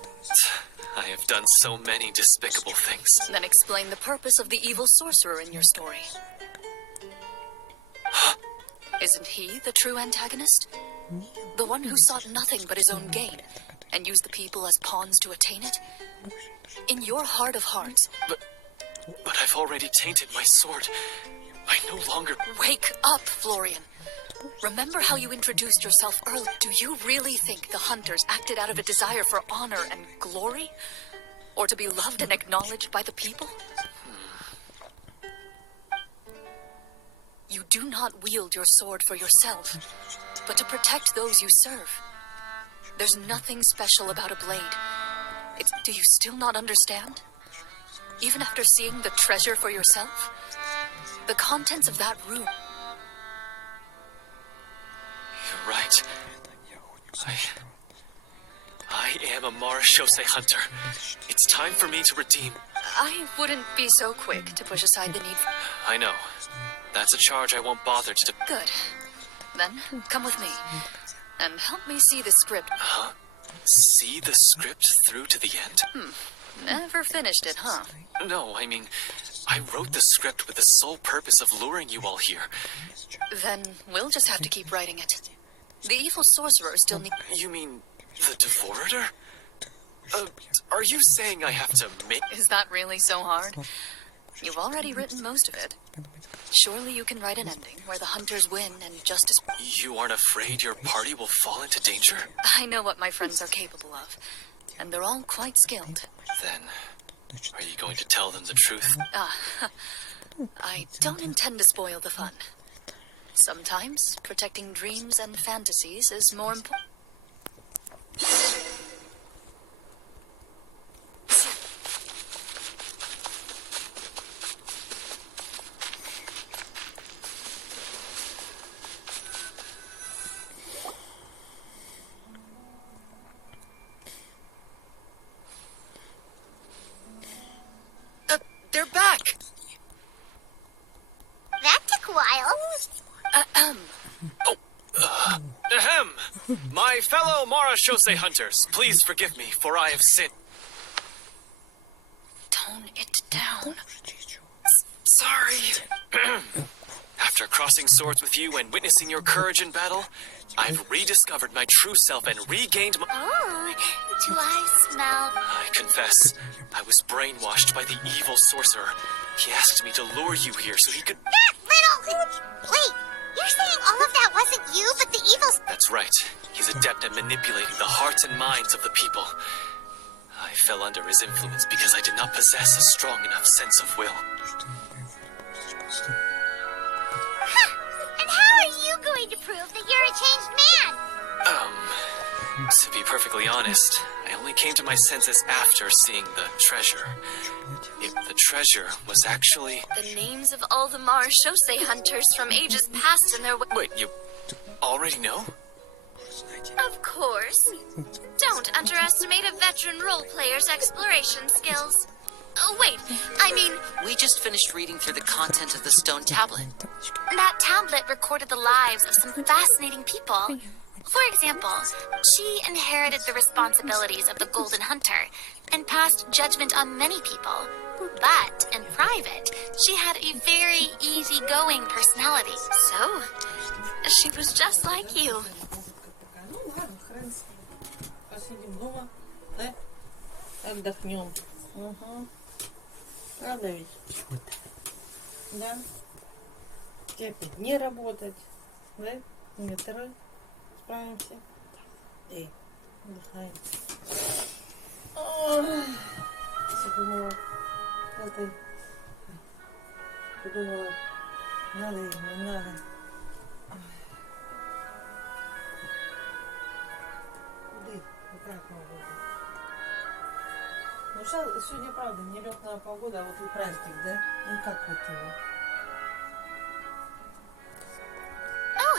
I have done so many despicable things. Then explain the purpose of the evil sorcerer in your story. Isn't he the true antagonist? The one who sought nothing but his own gain, and use the people as pawns to attain it? In your heart of hearts... But I've already tainted my sword. I no longer... Wake up, Florian. Remember how you introduced yourself earlier? Do you really think the hunters acted out of a desire for honor and glory? Or to be loved and acknowledged by the people? You do not wield your sword for yourself, but to protect those you serve. There's nothing special about a blade. Do you still not understand? Even after seeing the treasure for yourself? The contents of that room. You're right. I am a Marashose hunter. It's time for me to redeem. I wouldn't be so quick to push aside the need for... I know. That's a charge I won't bother to... Good. Then, come with me. And help me see the script. Huh? See the script through to the end? Never finished it, huh? No, I mean, I wrote the script with the sole purpose of luring you all here. Then we'll just have to keep writing it. The evil sorcerer still need... You mean the Devorator? Are you saying I have to make... Is that really so hard? You've already written most of it. Surely you can write an ending where the hunters win and justice... You aren't afraid your party will fall into danger? I know what my friends are capable of, and they're all quite skilled. Then, are you going to tell them the truth? I don't intend to spoil the fun. Sometimes protecting dreams and fantasies is more important. They're back! That took a while. Ahem! My fellow Marashose hunters, please forgive me, for I have sinned. Tone it down. Sorry. After crossing swords with you and witnessing your courage in battle, I've rediscovered my true self and regained my... Oh, do I smell... I confess, I was brainwashed by the evil sorcerer. He asked me to lure you here so he could... That little... Wait, you're saying all of that wasn't you, but the evil... That's right. He's adept at manipulating the hearts and minds of the people. I fell under his influence because I did not possess a strong enough sense of will. And how are you going to prove that you're a changed man? To be perfectly honest, I only came to my senses after seeing the treasure. If the treasure was actually... The names of all the Marashose hunters from ages past and their... Wait, you already know? Of course. Don't underestimate a veteran role player's exploration skills. Oh, wait, I mean... We just finished reading through the content of the stone tablet. That tablet recorded the lives of some fascinating people. For example, she inherited the responsibilities of the Golden Hunter and passed judgment on many people. But in private, she had a very easygoing personality. So, she was just like you. Ну ладно, хрен. Посидим дома, да? Отдохнем. Угу. Правда ведь? Да? Тебе опять не работать, да? Мы второй справимся. Эй, отдыхаем. Подумала, это... Подумала, надо или не надо. Куды? Обратно буду. Ну что, сегодня правда нелетная погода, а вот и праздник, да? Ну как вот его? Oh,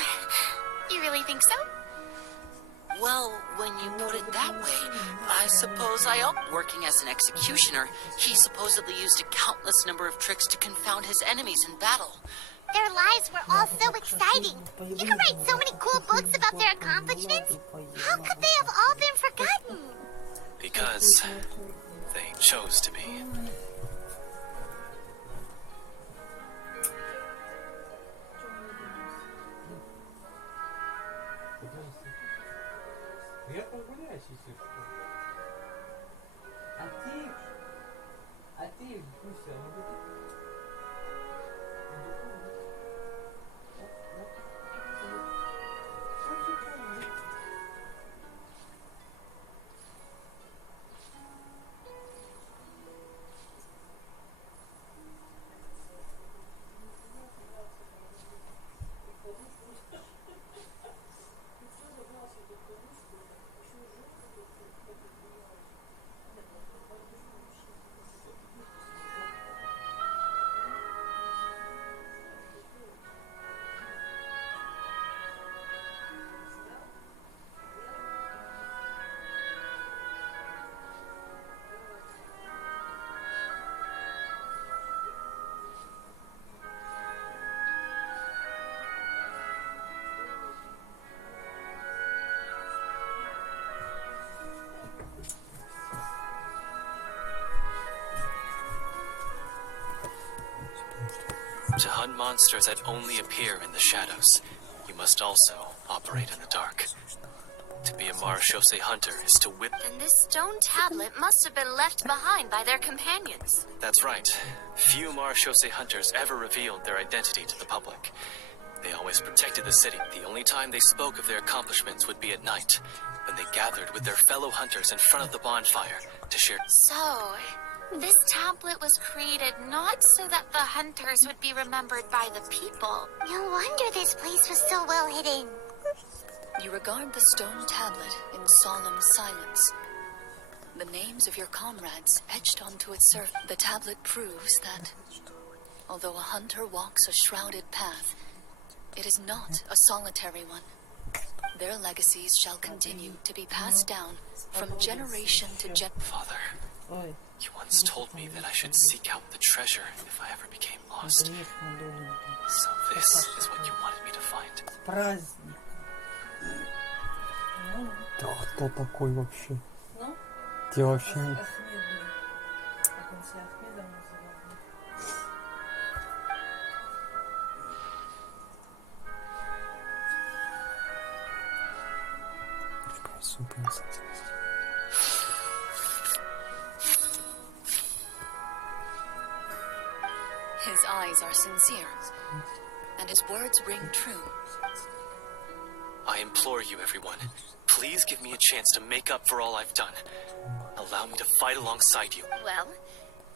you really think so? Well, when you put it that way, I suppose working as an executioner, he supposedly used a countless number of tricks to confound his enemies in battle. Their lives were all so exciting. You could write so many cool books about their accomplishments. How could they have all been forgotten? Because they chose to be. Я прогуляюсь, если что. смысле, оно будет? To hunt monsters that only appear in the shadows, you must also operate in the dark. To be a Marechaussee hunter is to whip... And this stone tablet must have been left behind by their companions. That's right. Few Marechaussee hunters ever revealed their identity to the public. They always protected the city. The only time they spoke of their accomplishments would be at night, when they gathered with their fellow hunters in front of the bonfire to share... So, this tablet was created not so that the hunters would be remembered by the people. No wonder this place was so well hidden. You regard the stone tablet in solemn silence. The names of your comrades etched onto its surface. The tablet proves that, although a hunter walks a shrouded path, it is not a solitary one. Their legacies shall continue to be passed down from generation to generation. Father, Ой, you once told me that I should seek out the treasure if I ever became lost. приехал дома. So this is what you wanted me to find. Праздник. Ну, Да кто такой вообще? ну, Ты вообще... Ахмед, как он себя Ахмедом называл. Супер интересно. His eyes are sincere, and his words ring true. I implore you, everyone, please give me a chance to make up for all I've done. Allow me to fight alongside you. Well,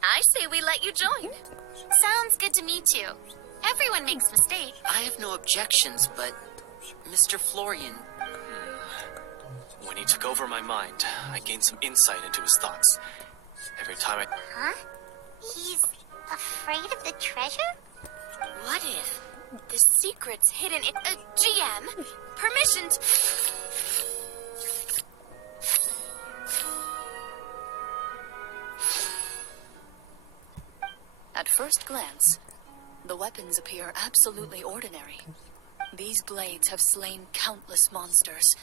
I say we let you join. Sounds good to me too. Everyone makes mistakes. I have no objections, but Mr. Florian, When he took over my mind, I gained some insight into his thoughts. Every time I... Huh? He's afraid of the treasure? What if the secret's hidden in a GM? Permissions. At first glance, the weapons appear absolutely ordinary. These blades have slain countless monsters,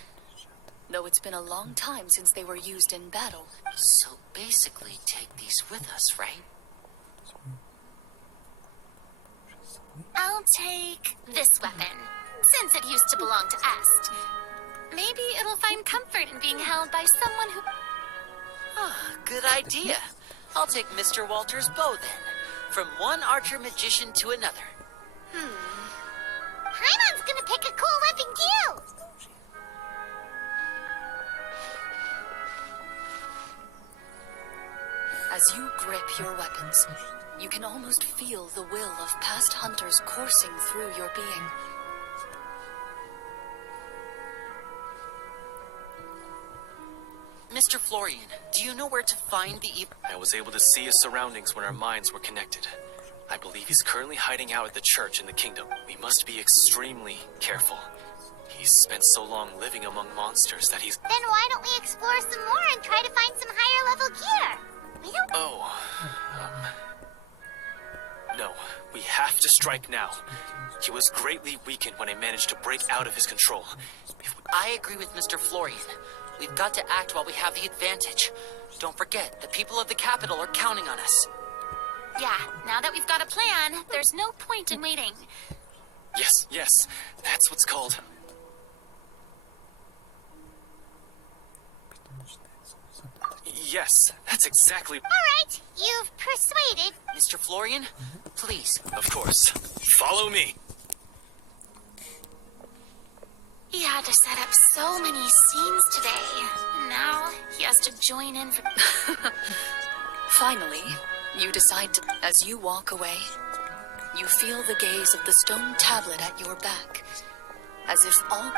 though it's been a long time since they were used in battle. so basically take these with us, right? I'll take this weapon, since it used to belong to us. Maybe it'll find comfort in being held by someone who... Ah, good idea. I'll take Mr. Walter's bow then. From one archer magician to another. Paimon's gonna pick a cool weapon too! As you grip your weapons, you can almost feel the will of past hunters coursing through your being. Mr. Florian, do you know where to find the I was able to see his surroundings when our minds were connected. I believe he's currently hiding out at the church in the kingdom. We must be extremely careful. He's spent so long living among monsters that he's... Then why don't we explore some more and try to find some higher level gear? We don't... Oh, no, we have to strike now. He was greatly weakened when I managed to break out of his control. If we... I agree with Mr. Florian. We've got to act while we have the advantage. Don't forget, the people of the capital are counting on us. Yeah, now that we've got a plan, there's no point in waiting. Yes, that's what's called... Yes, that's exactly... Alright, you've persuaded. Mr. Florian, please. Of course. Follow me. He had to set up so many scenes today. And now he has to join in for... Finally, you decide to... As you walk away, you feel the gaze of the stone tablet at your back, as if all...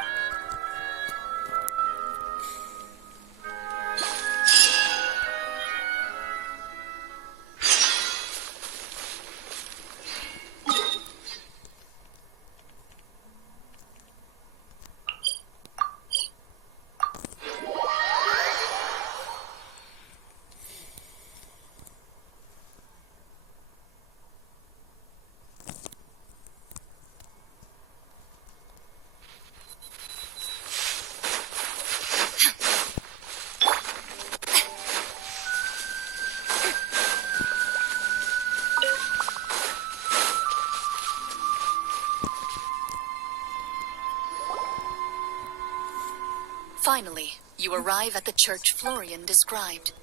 Finally, you arrive at the church Florian described.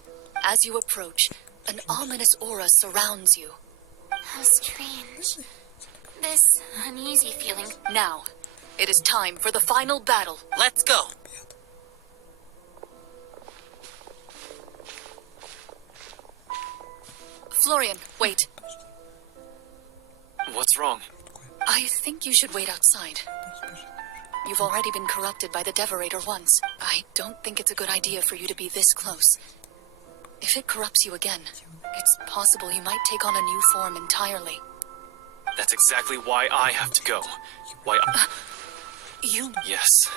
As you approach, an ominous aura surrounds you. How strange. This uneasy feeling. Now, it is time for the final battle. Let's go. Florian, wait. What's wrong? I think you should wait outside. You've already been corrupted by the Devorator once. I don't think it's a good idea for you to be this close. If it corrupts you again, it's possible you might take on a new form entirely. That's exactly why I have to go. Why I... You... Yes.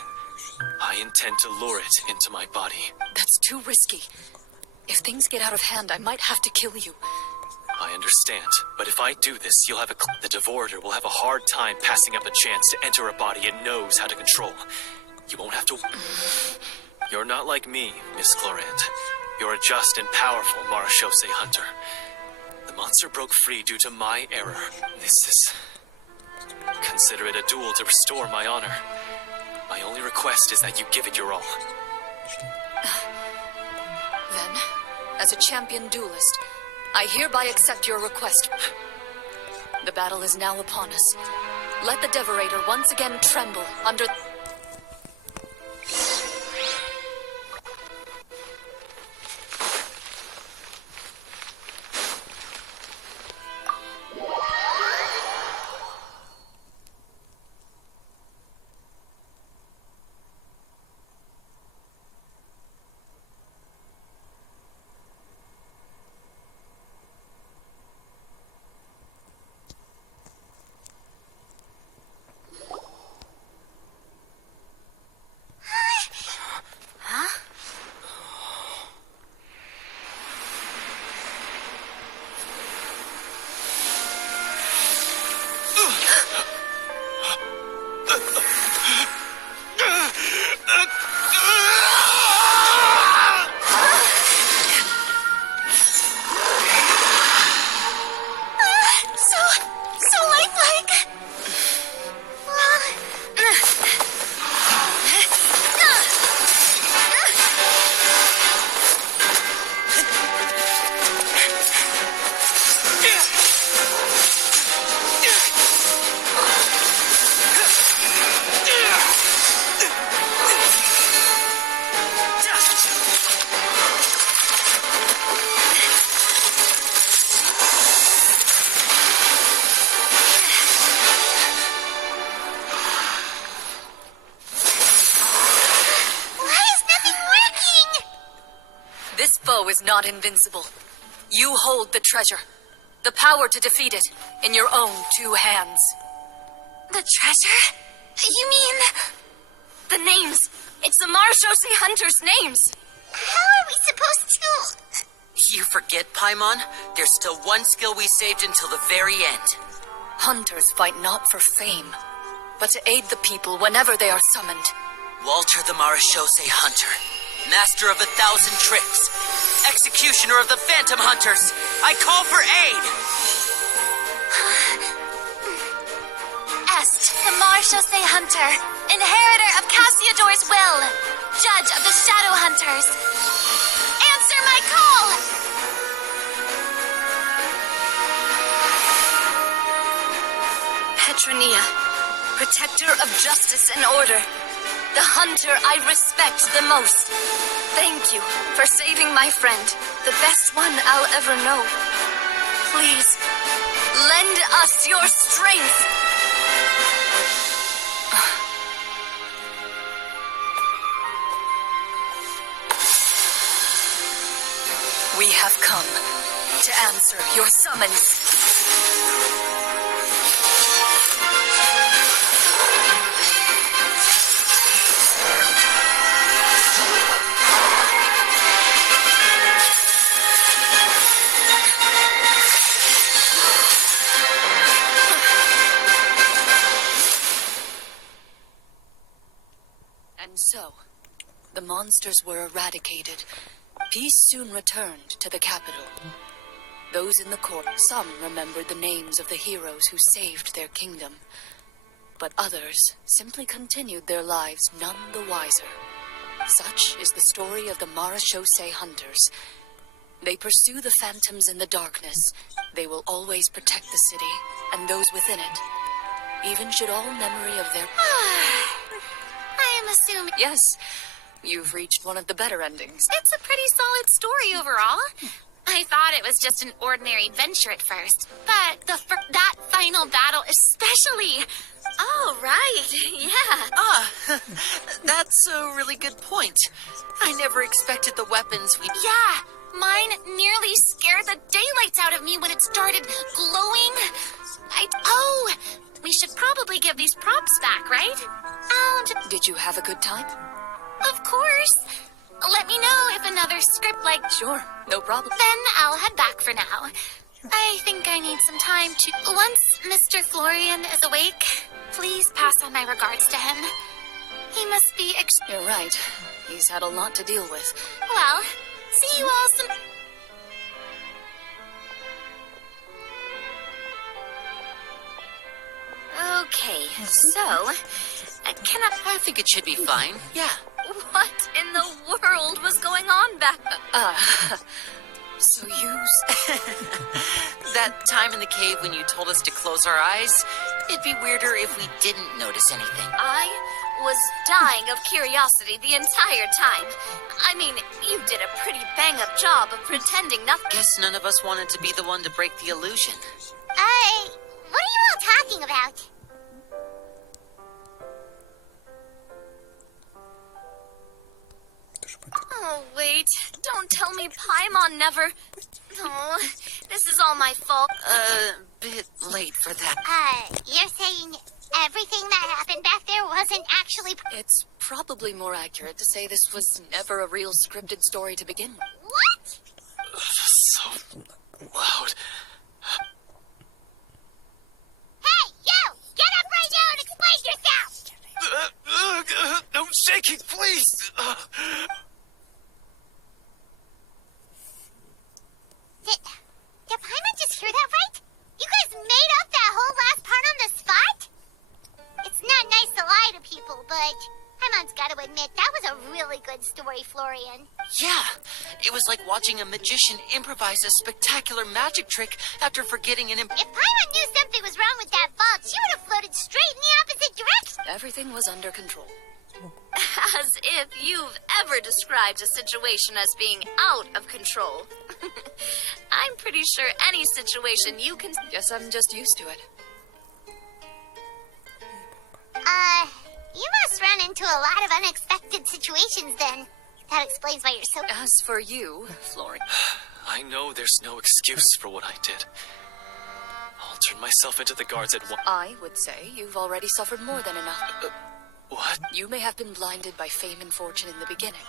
I intend to lure it into my body. That's too risky. If things get out of hand, I might have to kill you. I understand, but if I do this, you'll have the Devorator will have a hard time passing up a chance to enter a body it knows how to control. You won't have to... You're not like me, Miss Klorand. You're a just and powerful Marashose hunter. The monster broke free due to my error. This is... Consider it a duel to restore my honor. My only request is that you give it your all. Then, as a champion duelist, I hereby accept your request. The battle is now upon us. Let the Devorator once again tremble under... Is not invincible. You hold the treasure. The power to defeat it in your own two hands. The treasure? You mean... the names. It's the Marashose Hunters' names. How are we supposed to... You forget, Paimon? There's still one skill we saved until the very end. Hunters fight not for fame, but to aid the people whenever they are summoned. Walter the Marashose Hunter, master of 1,000 tricks, executioner of the Phantom Hunters, I call for aid! Est, the Marashose Hunter, inheritor of Cassiodor's will, judge of the Shadow Hunters. Answer my my call! Petronia, protector of justice and order. The hunter I respect the most. Thank you for saving my friend, the best one I'll ever know. Please, lend us your strength. We have come to answer your summons. And so, the monsters were eradicated. Peace soon returned to the capital. Those in the court, some remembered the names of the heroes who saved their kingdom, but others simply continued their lives none the wiser. Such is the story of the Marachose hunters. They pursue the phantoms in the darkness. They will always protect the city and those within it, even should all memory of their... I am assuming... Yes, you've reached one of the better endings. It's a pretty solid story overall. I thought it was just an ordinary adventure at first, but that final battle especially. Oh, right, yeah. That's a really good point. I never expected the weapons we... Yeah, mine nearly scared the daylights out of me when it started glowing. Oh, we should probably give these props back, right? Did you have a good time? Of course. Let me know if another script like... Sure, no problem. Then I'll head back for now. I think I need some time to... Once Mr. Florian is awake, please pass on my regards to him. He must be You're right. He's had a lot to deal with. Well, see you all some... Okay, so... I think it should be fine, yeah. What in the world was going on back... So you... That time in the cave when you told us to close our eyes, it'd be weirder if we didn't notice anything. I was dying of curiosity the entire time. I mean, you did a pretty bang-up job of pretending nothing. Guess none of us wanted to be the one to break the illusion. What are you all talking about? Oh, wait. Don't tell me Paimon never... Oh, this is all my fault. Bit late for that. You're saying everything that happened back there wasn't actually... It's probably more accurate to say this was never a real scripted story to begin with. What? So loud. Hey, you! Get up right now and explain yourself! No shaking, please! Did Paimon just hear that right? You guys made up that whole last part on the spot? It's not nice to lie to people, but Paimon's got to admit, that was a really good story, Florian. Yeah, it was like watching a magician improvise a spectacular magic trick after forgetting an If Paimon knew something was wrong with that vault, she would have floated straight in the opposite direction. Everything was under control. As if you've ever described a situation as being out of control. I'm pretty sure any situation you can... Guess I'm just used to it. You must run into a lot of unexpected situations then. That explains why you're so... As for you, Florian... I know there's no excuse for what I did. I'll turn myself into the guards at once. I would say you've already suffered more than enough. What? You may have been blinded by fame and fortune in the beginning,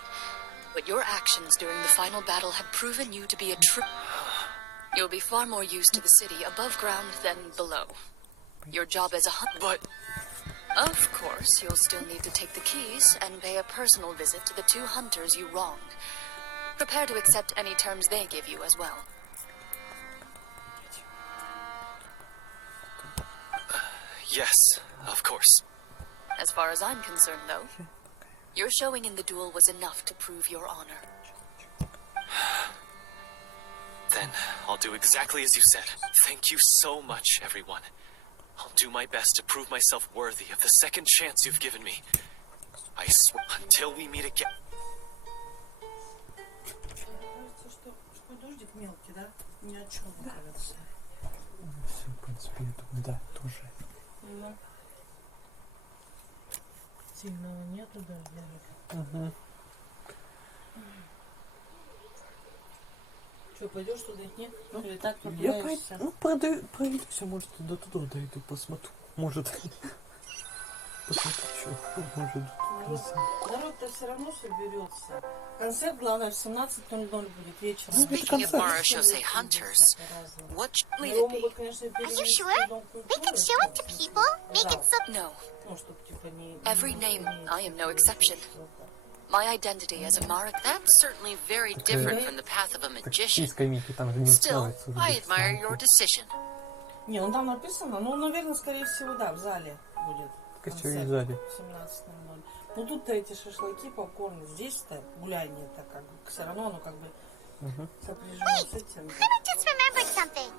but your actions during the final battle have proven you to be a true... You'll be far more used to the city above ground than below. Your job as a hunter... But... Of course, you'll still need to take the keys and pay a personal visit to the 2 hunters you wronged. Prepare to accept any terms they give you as well. Yes, of course. As far as I'm concerned, though, your showing in the duel was enough to prove your honor. Then I'll do exactly as you said. Thank you so much, everyone. I'll do my best to prove myself worthy of the second chance you've given me. I swear, until we meet again. Кажется, что такой дождик мелкий, да? Ни о чем, кажется. Все, в принципе, я думаю, да, тоже. Ну. Сильного нету дождя. Угу. Что, пойдешь туда? Нет? Или так Я прогуляешься? пройдусь, а может и до туда дойду, посмотрю. Может. Посмотрю, что может. Народ-то все равно соберется. Концерт, главное, в 17:00 будет вечером. Speaking of Mara Shosei hunters, what Leave Его it be. могут, конечно, Are you перенести sure? в Дом We культуры. can show it to people. Make it so. No. Ну, чтоб, типа, не... Every name, I am no exception. My identity as a Mara... That's certainly very different from the path of a Так magician. из скамейки там же не Still, устраивается. I admire your decision. Не, он там написано, ну, наверное, скорее всего, да, в зале будет. Так, а чё концерт в зале? в 17:00. Ну, тут-то эти шашлыки, попкорн, здесь-то гуляние-то как бы, все равно оно как бы сопряжено с этим. I just remembered something.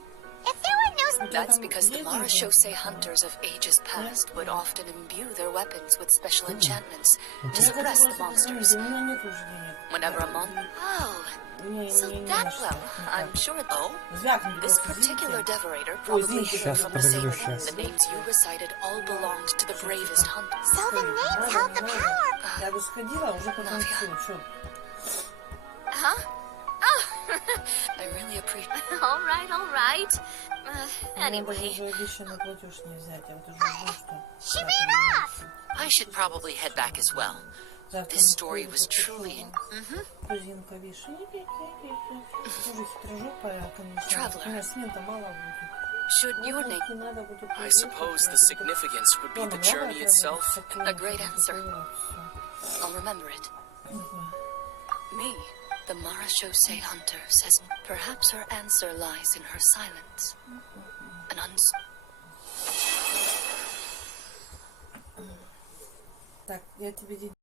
If there were no That's because the Mara Shosei hunters of ages past would often imbue their weapons with special enchantments to suppress the monsters. У меня нет уже денег. Whenever a mon... Oh, Не, so не, не, that, на что. Well, I'm sure... Oh, Звякнуть this просто, particular извините. devorator probably извините, came from the same подожду, room. щас. The names you recited all belonged to the bravest hunters. So the names held the power. Я бы сходила, уже потом все, чё. huh? I really appreciate... All right. Мне даже Anyway, уже обещанный платеж не взять, я вот уже жду, что... She ran off. I should probably head back as well. Завтра This story мы was пойдем truly... Кузинка вишь. Тоже хитрожопая, конечно. Traveler. У меня смен-то мало будет. Should your name... Не надо будет I suppose the significance would be the journey itself. A great answer. I'll remember it. Me, the Mara Shosei hunter, says perhaps her answer lies in her silence. An Так, я тебе